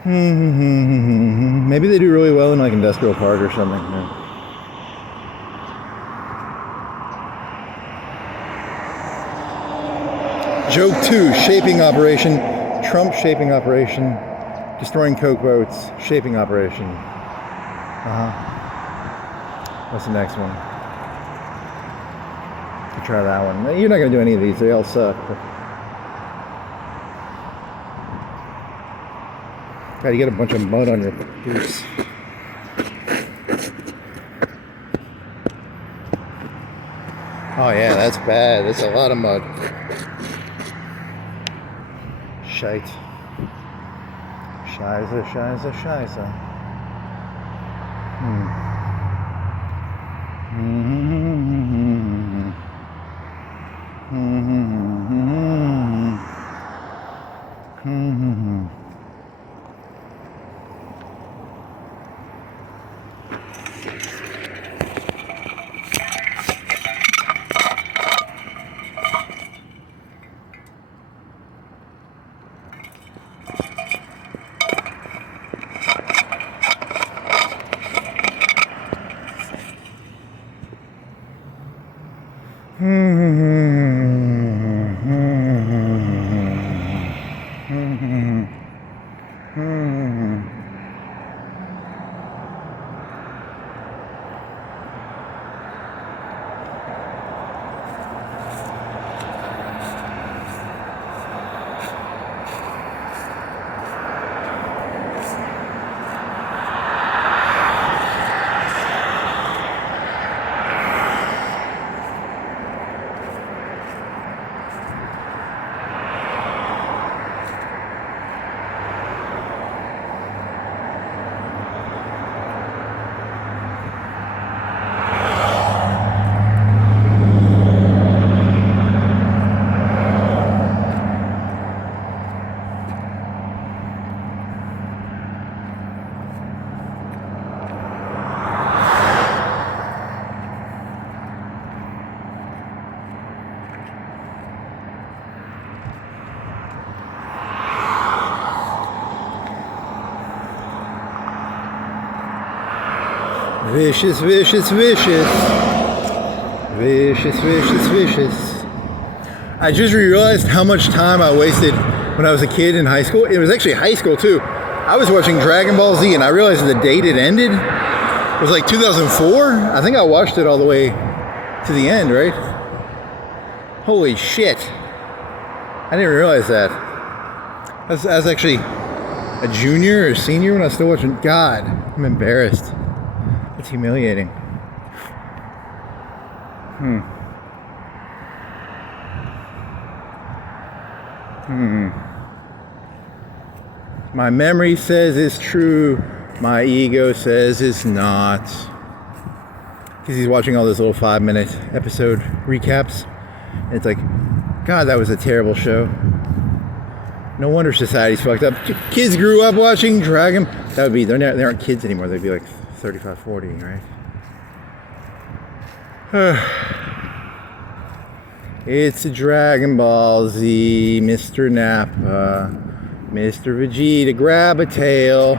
Maybe they do really well in like industrial park or something. Joke 2, shaping operation. Trump shaping operation. Destroying coke boats. Shaping operation. What's the next one? Try that one. You're not going to do any of these. They all suck. God, you get a bunch of mud on your boots. Oh yeah, that's bad. That's a lot of mud. Shite. Scheiße. Vicious, vicious, vicious. Vicious, vicious, vicious. I just realized how much time I wasted when I was a kid in high school. It was actually high school too. I was watching Dragon Ball Z and I realized the date it ended was like 2004. I think I watched it all the way to the end, right? Holy shit. I didn't realize that. I was actually a junior or senior when I was still watching. God, I'm embarrassed. It's humiliating. My memory says it's true. My ego says it's not. Because he's watching all those little 5-minute episode recaps. And it's like, God, that was a terrible show. No wonder society's fucked up. Kids grew up watching Dragon. That would be, they aren't kids anymore. They'd be like 35, 40, right? It's a Dragon Ball Z, Mr. Nappa, Mr. Vegeta, grab a tail.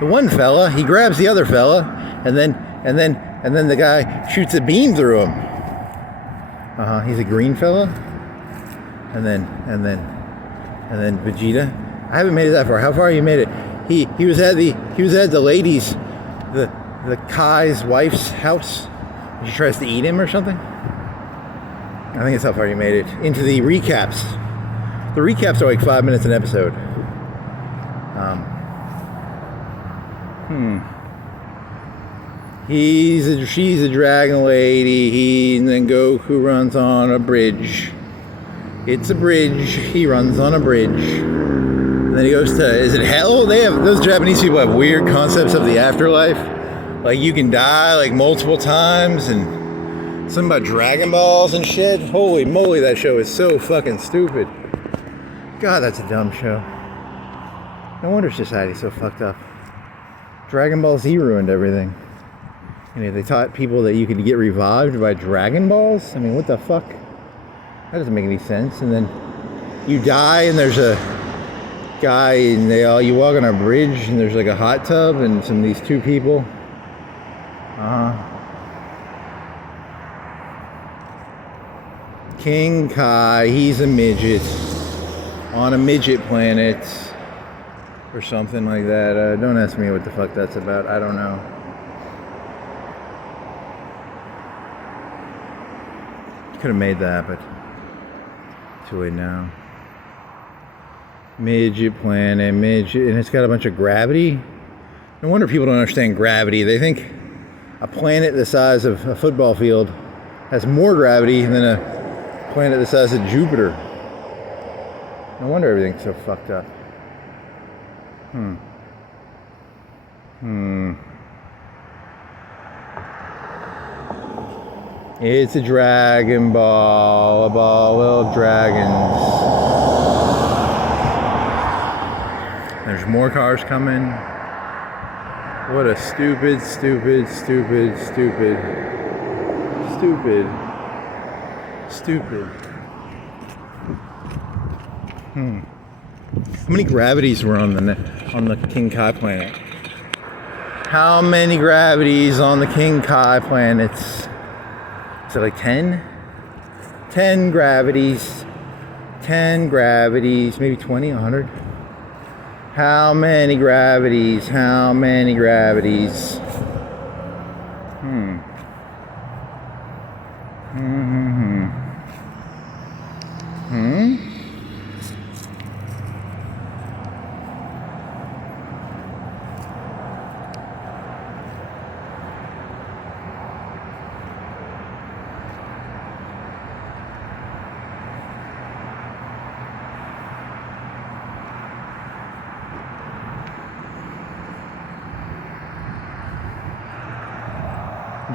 The one fella, he grabs the other fella, and then the guy shoots a beam through him. He's a green fella, and then Vegeta. I haven't made it that far. How far you made it? He was at the ladies, the Kai's wife's house. She tries to eat him or something. I think that's how far you made it. Into the recaps. The recaps are like 5 minutes an episode. She's a dragon lady. And then Goku runs on a bridge. It's a bridge. He runs on a bridge. And then he goes to, is it hell? Those Japanese people have weird concepts of the afterlife. Like you can die like multiple times and something about Dragon Balls and shit. Holy moly, that show is so fucking stupid. God, that's a dumb show. No wonder society's so fucked up. Dragon Ball Z ruined everything. And they taught people that you could get revived by Dragon Balls. I mean, what the fuck? That doesn't make any sense. And then you die and there's a guy and you walk on a bridge and there's like a hot tub and these two people. King Kai, he's a midget on a midget planet or something like that. Don't ask me what the fuck that's about. I don't know. Could have made that, but too late now. Midget planet, midget, and it's got a bunch of gravity. No wonder people don't understand gravity. They think a planet the size of a football field has more gravity than a planet the size of Jupiter. No wonder everything's so fucked up. It's a Dragon Ball, a ball of dragons. There's more cars coming. What a stupid. How many gravities were on the King Kai planet? How many gravities on the King Kai planets? Is it like 10? 10 gravities. 10 gravities. Maybe 20, 100? How many gravities? How many gravities?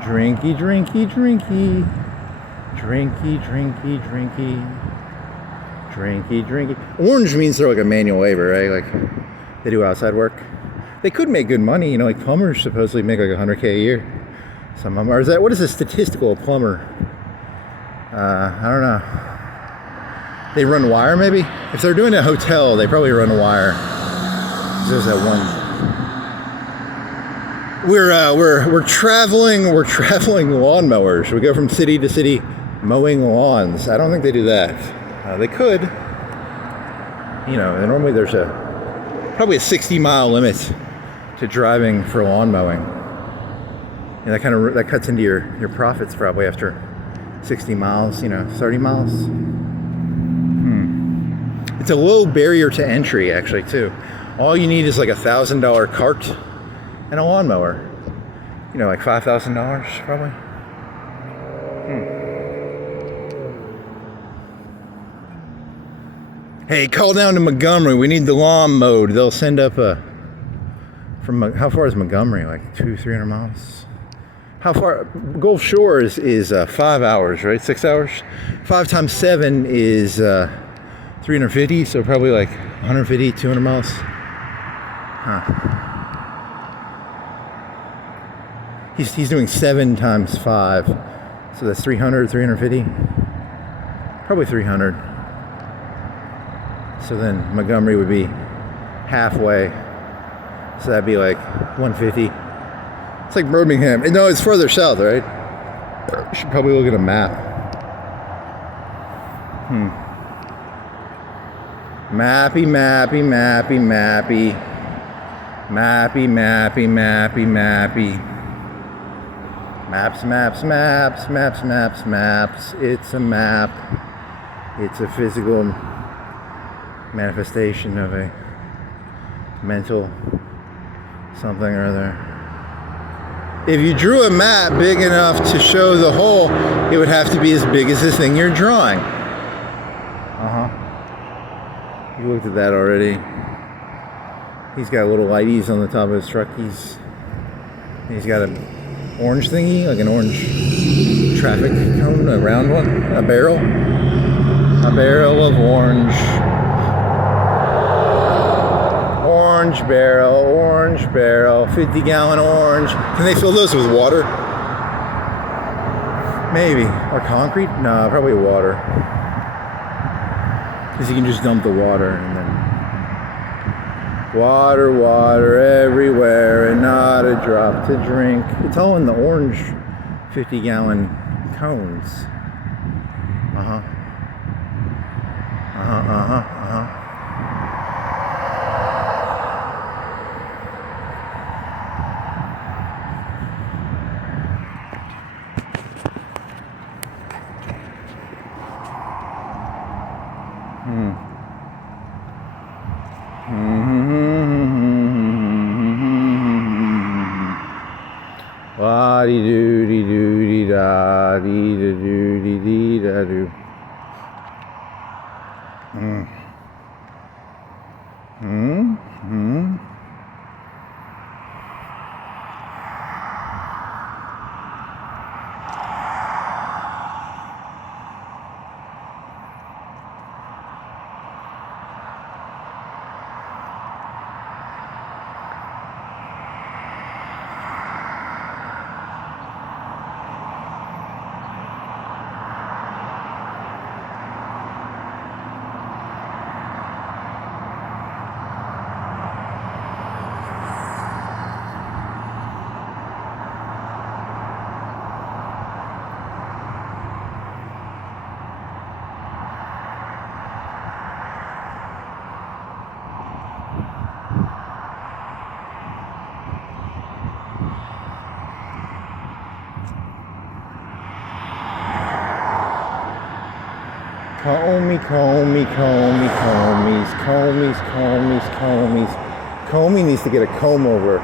Drinky, drinky, drinky. Drinky, drinky, drinky. Drinky, drinky. Orange means they're like a manual labor, right? Like they do outside work. They could make good money, you know, like plumbers supposedly make like $100K a year. Some of them. Or is that, what is a statistical plumber? I don't know. They run wire maybe? If they're doing a hotel, they probably run wire. There's that one. We're traveling lawnmowers. We go from city to city mowing lawns. I don't think they do that. They could. You know, and normally there's probably a 60-mile limit to driving for lawn mowing. And that cuts into your profits probably after 60 miles, you know, 30 miles. It's a low barrier to entry actually too. All you need is like $1,000 cart and a lawnmower. You know, like $5,000 probably. Hey, call down to Montgomery. We need the lawn mowed. They'll send up from how far is Montgomery? Like 200-300 miles. How far? Gulf Shore is 5 hours, right? 6 hours. 5 times 7 is 350. So probably like 150, 200 miles. He's doing 7 times 5, so that's 300, 350, probably 300. So then Montgomery would be halfway, so that'd be like 150. It's like Birmingham. No, it's further south, right? You should probably look at a map. Mappy, mappy, mappy, mappy. Mappy, mappy, mappy, mappy. Maps, maps, maps, maps, maps, maps. It's a map. It's a physical manifestation of a mental something or other. If you drew a map big enough to show the whole, it would have to be as big as the thing you're drawing. You looked at that already. He's got little lighties on the top of his truck. He's got an orange thingy, like an orange traffic cone, a round one, a barrel of orange barrel, 50-gallon orange. Can they fill those with water? Maybe, or concrete? No, probably water, because you can just dump the water and then water everywhere and not a drop to drink. It's all in the orange 50-gallon cones. La-dee-doo-dee-doo-dee-da-dee-da-doo-dee-da-doo. Comb me, comb me, comb me, combies, combies, combies, combies. Comey needs to get a comb over.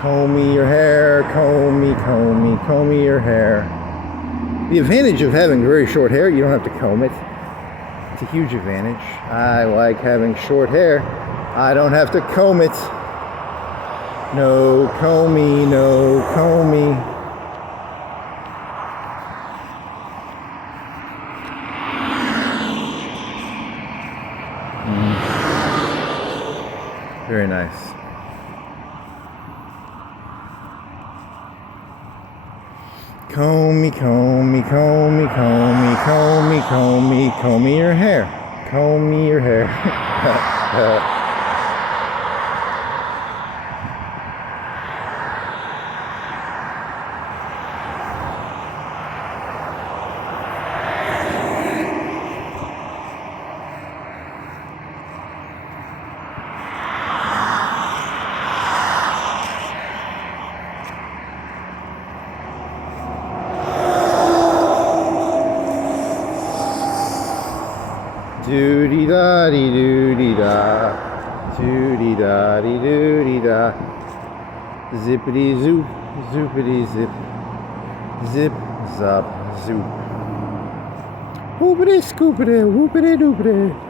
Comb me your hair, comb me, comb me, comb me your hair. The advantage of having very short hair, you don't have to comb it. It's a huge advantage. I like having short hair. I don't have to comb it. No comb me, no comb me. Very nice. Comb me, comb me, comb me, comb me, comb me, comb me, comb me your hair. Comb me your hair. Doody da dee doody da, doody da dee doody da, zippity zoop, zoopity zip, zip zop zoop, whoopity scoopity, whoopity doopity.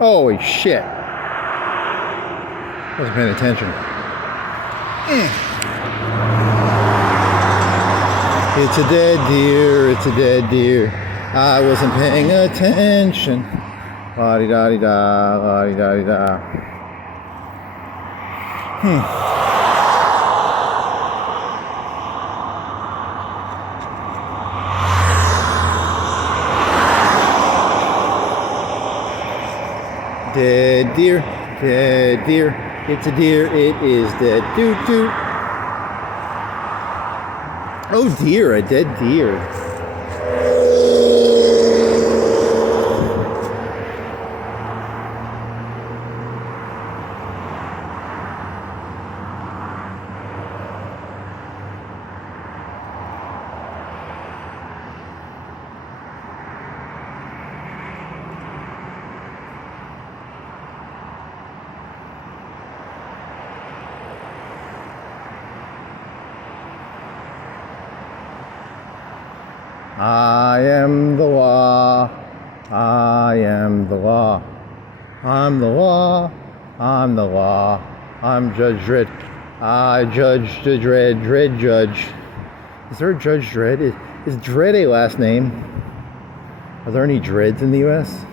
Holy shit. Wasn't paying attention. It's a dead deer, it's a dead deer. I wasn't paying attention. La-di-da-di-da, la-di-da-di-da. Dead deer, dead deer. It's a deer, it is dead. Doot doot. Oh dear, a dead deer. I am the law, I am the law, I'm the law, I'm the law, I'm Judge Dredd, I judge the Dredd, Dredd Judge. Is there a Judge Dredd? Is Dredd a last name? Are there any Dredds in the US?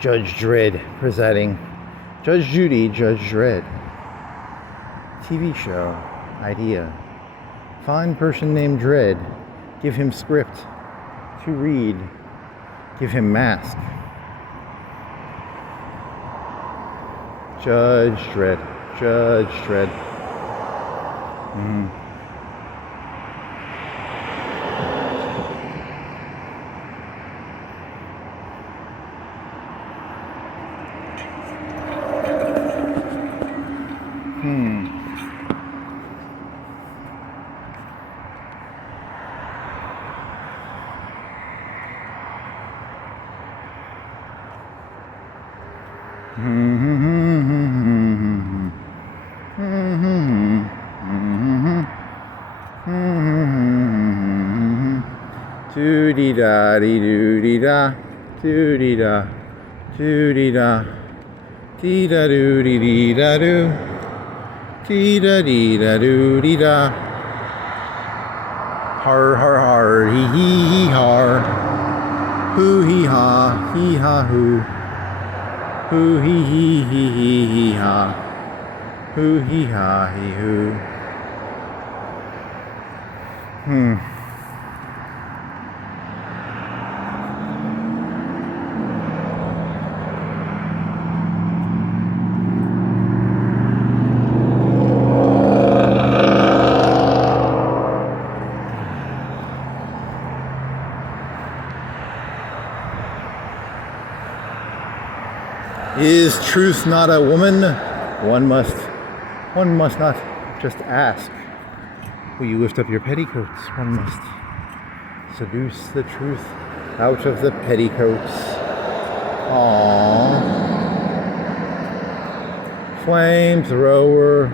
Judge Dredd presiding. Judge Judy, Judge Dredd. TV show, idea. Find person named Dredd. Give him script to read. Give him mask. Judge Dredd. Judge Dredd. Doo-dee da dee doo-dee da, doo-dee da, doo-dee da, Dee da doo dee dee da doo. Dee da dee da doo dee da. Har har har, hee har. Hoo hee ha hoo. Hoo hee ha. Hoo hee ha hee hoo. Is truth not a woman? One must not just ask. Will you lift up your petticoats? One must seduce the truth out of the petticoats. Aww. Flamethrower,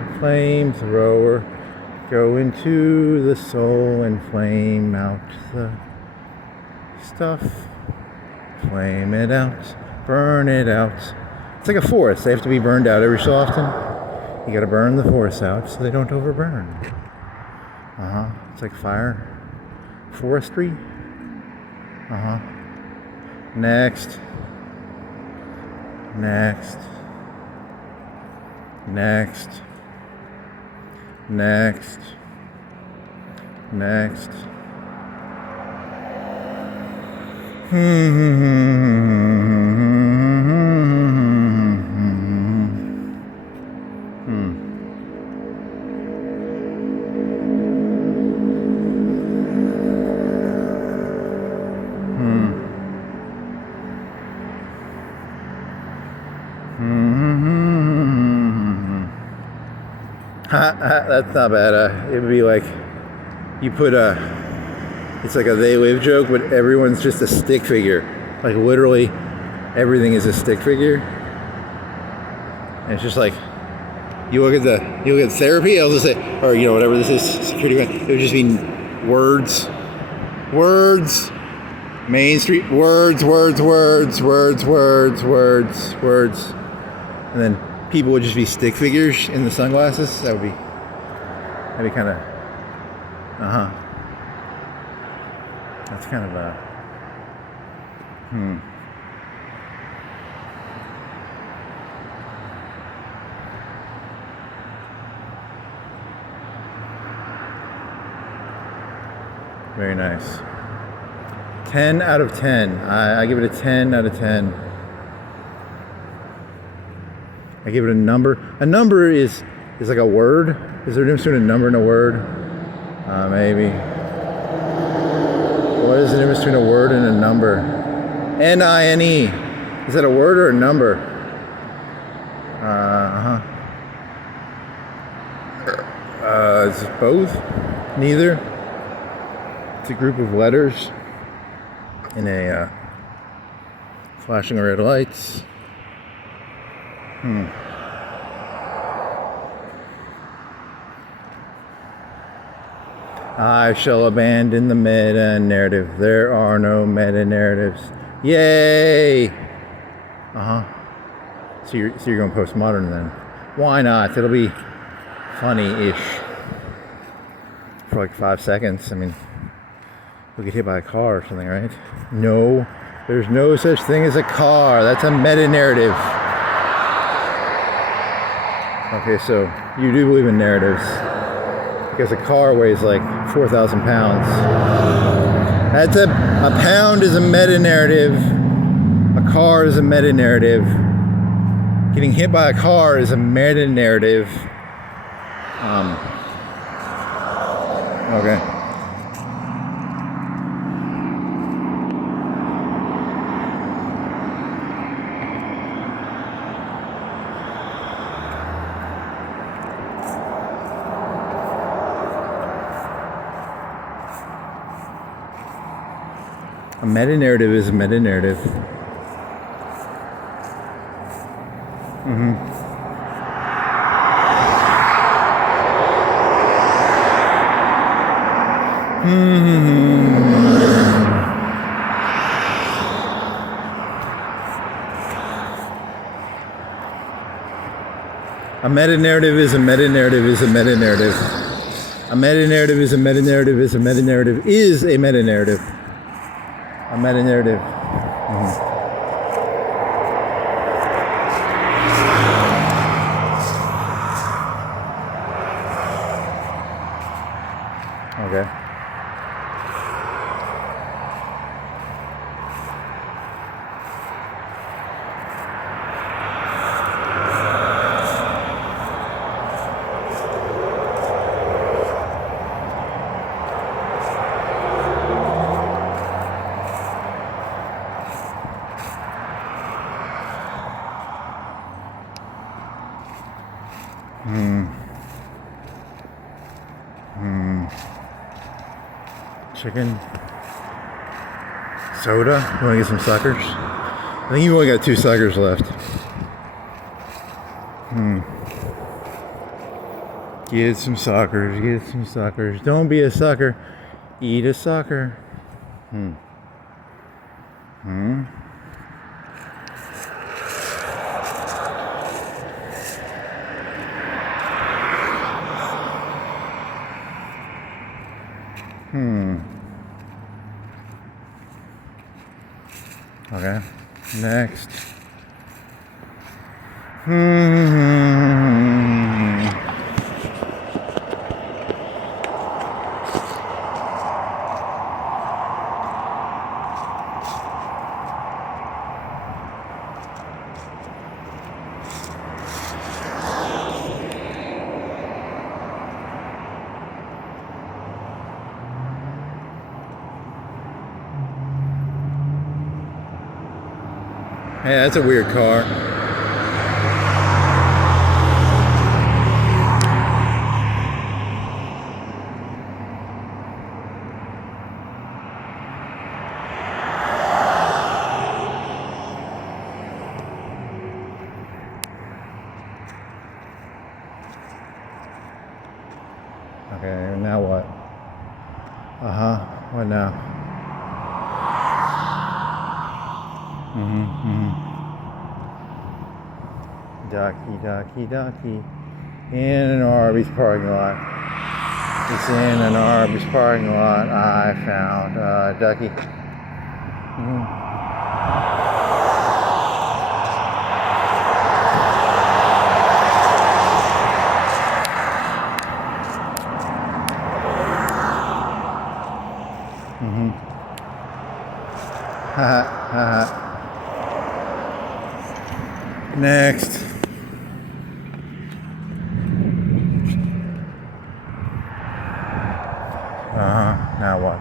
go into the soul and flame out the stuff. Flame it out, burn it out. It's like a forest. They have to be burned out every so often. You gotta burn the forests out so they don't overburn. It's like fire. Forestry. Next. That's not bad. It would be like you put it's like a they live joke, but everyone's just a stick figure. Like literally everything is a stick figure. And it's just like you look at therapy, I'll just say, or whatever this is, security, it would just be words, Main Street, words. And then people would just be stick figures in the sunglasses. That'd be kind of, that's kind of very nice. 10 out of 10. I give it a 10 out of 10. I give it a number. A number is like a word. Is there a difference between a number and a word? Maybe. What is the difference between a word and a number? N-I-N-E. Is that a word or a number? Is it both? Neither. It's a group of letters in a flashing red lights. I shall abandon the meta narrative. There are no meta narratives. Yay! So you're going postmodern then? Why not? It'll be funny-ish for like 5 seconds. I mean, we'll get hit by a car or something, right? No, there's no such thing as a car. That's a meta narrative. Okay, so you do believe in narratives. Because a car weighs like 4,000 pounds. That's a pound is a meta-narrative. A car is a meta-narrative. Getting hit by a car is a meta-narrative. Okay. A meta-narrative is a meta-narrative. A meta-narrative is a meta-narrative is a meta-narrative. A meta-narrative is a meta-narrative is a meta-narrative is a meta-narrative. A meta-narrative. Okay. Chicken. Soda. You want to get some suckers? I think you've only got 2 suckers left. Get some suckers. Get some suckers. Don't be a sucker. Eat a sucker. Okay. Next. Hey, that's a weird car. Okay, now what? What now? Ducky. In an Arby's parking lot. It's in an Arby's parking lot. I found a ducky. Next. Now what?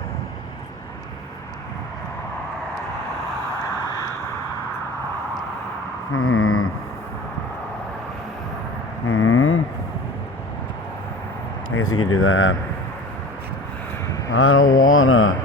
I guess you could do that. I don't wanna.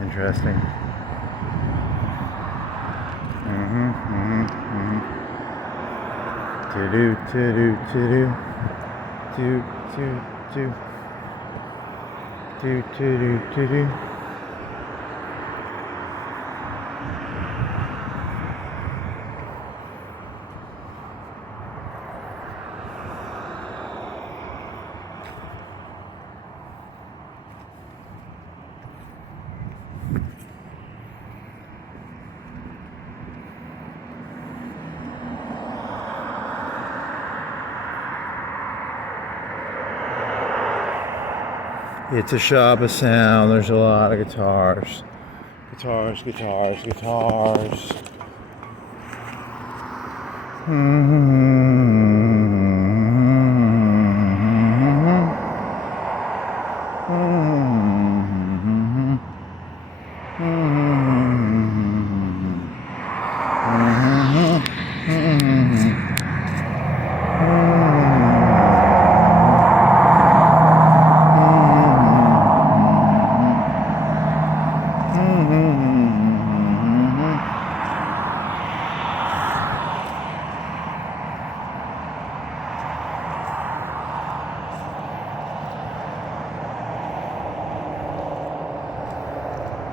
Interesting. To-do. It's a shop of sound. There's a lot of guitars. Guitars.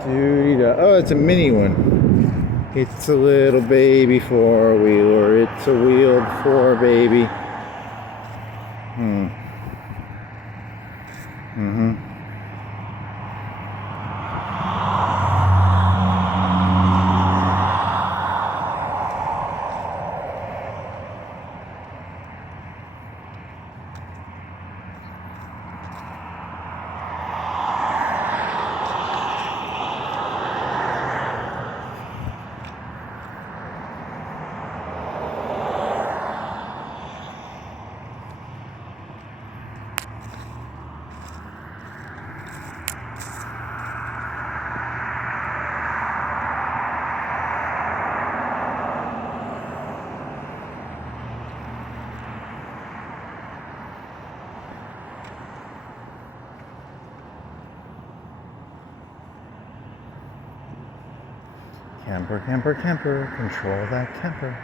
Oh, it's a mini one. It's a little baby four-wheeler. It's a wheeled four baby. Camper, camper, camper, control that temper.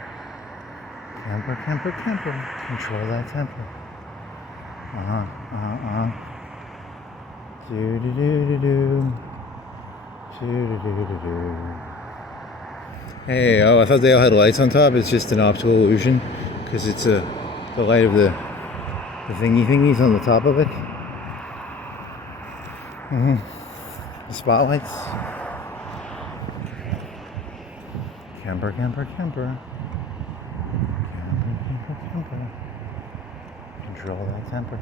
Camper, camper, camper, control that temper. Do-do-do-do-do. Do-do-do-do-do. Hey, oh, I thought they all had lights on top. It's just an optical illusion because it's the light of the thingies on the top of it. The spotlights. Camper, camper, camper. Camper, camper, camper. Control that temper.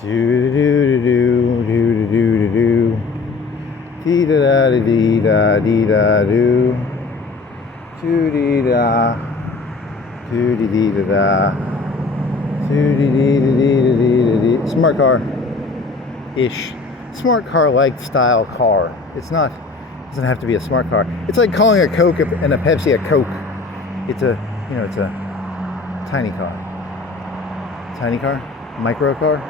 Do-do-do-do-do-do-do-do-do. Dee-da-da-dee-da-dee-da-doo. Do-dee-da. Do-dee-dee-da-da. Do-dee-dee-da-dee-da-dee-da-dee. Smart car-ish. Smart car-like style car. It's not, doesn't have to be a smart car. It's like calling a Coke and a Pepsi a Coke. It's a, it's a tiny car. Tiny car? Micro car?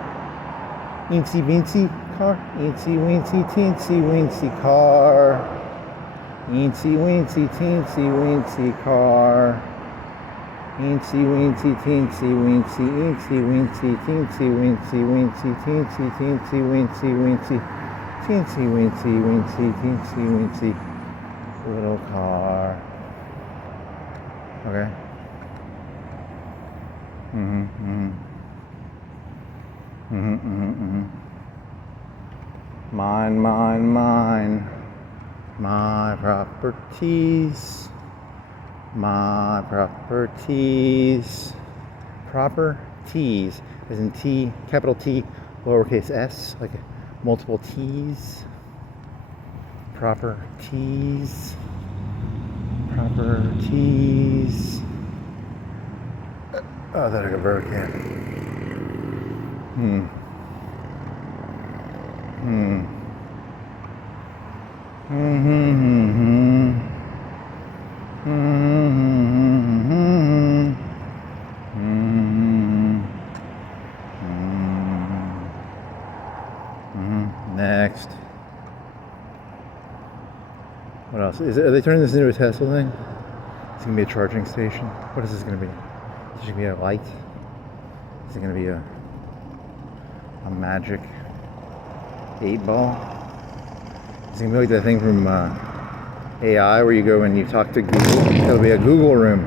Eensy weensy car? Eensy weensy teensy weensy car. Eensy weensy teensy weensy car. Eensy weensy teensy weensy eensy weensy teensy weensy weensy teensy teensy weensy weensy teensy weensy weensy teensy weensy little car. Okay. Mine, mine, mine. My properties. My properties. Proper T's, as in T, capital T, lowercase s, like multiple T's. Proper T's. Proper T's. Oh, that I got very can. Next. What else? Are they turning this into a Tesla thing? It's gonna be a charging station. What is this gonna be? Is it gonna be a light? Is it gonna be a magic 8-ball? Is it gonna be like that thing from AI where you go and you talk to Google? It'll be a Google room.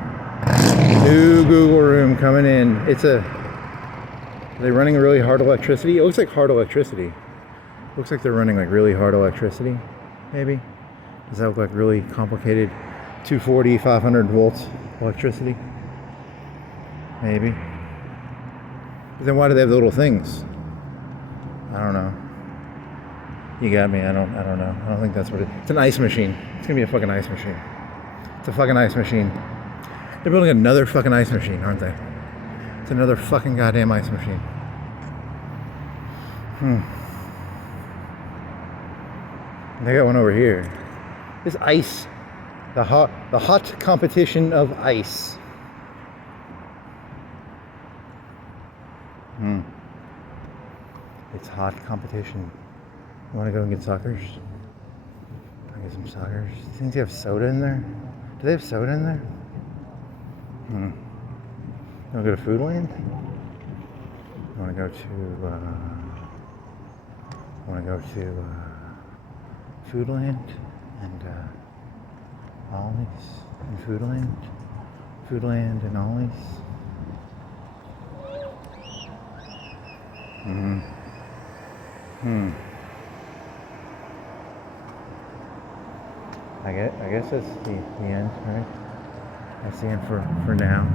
New Google room coming in. Are they running really hard electricity? It looks like hard electricity. It looks like they're running like really hard electricity, maybe. Does that look like really complicated 240, 500 volts electricity? Maybe. But then why do they have the little things? I don't know. You got me. I don't know. I don't think that's what it's an ice machine. It's gonna be a fucking ice machine. It's a fucking ice machine. They're building another fucking ice machine, aren't they? It's another fucking goddamn ice machine. They got one over here. This ice The hot competition of ice. It's hot competition. You want to go and get suckers? I'll get some suckers. Do you think they have soda in there? Do they have soda in there? You want to go to Foodland? I want to go to Foodland and Ollie's and Foodland and Ollie's. I guess that's the end, right? That's the end for now.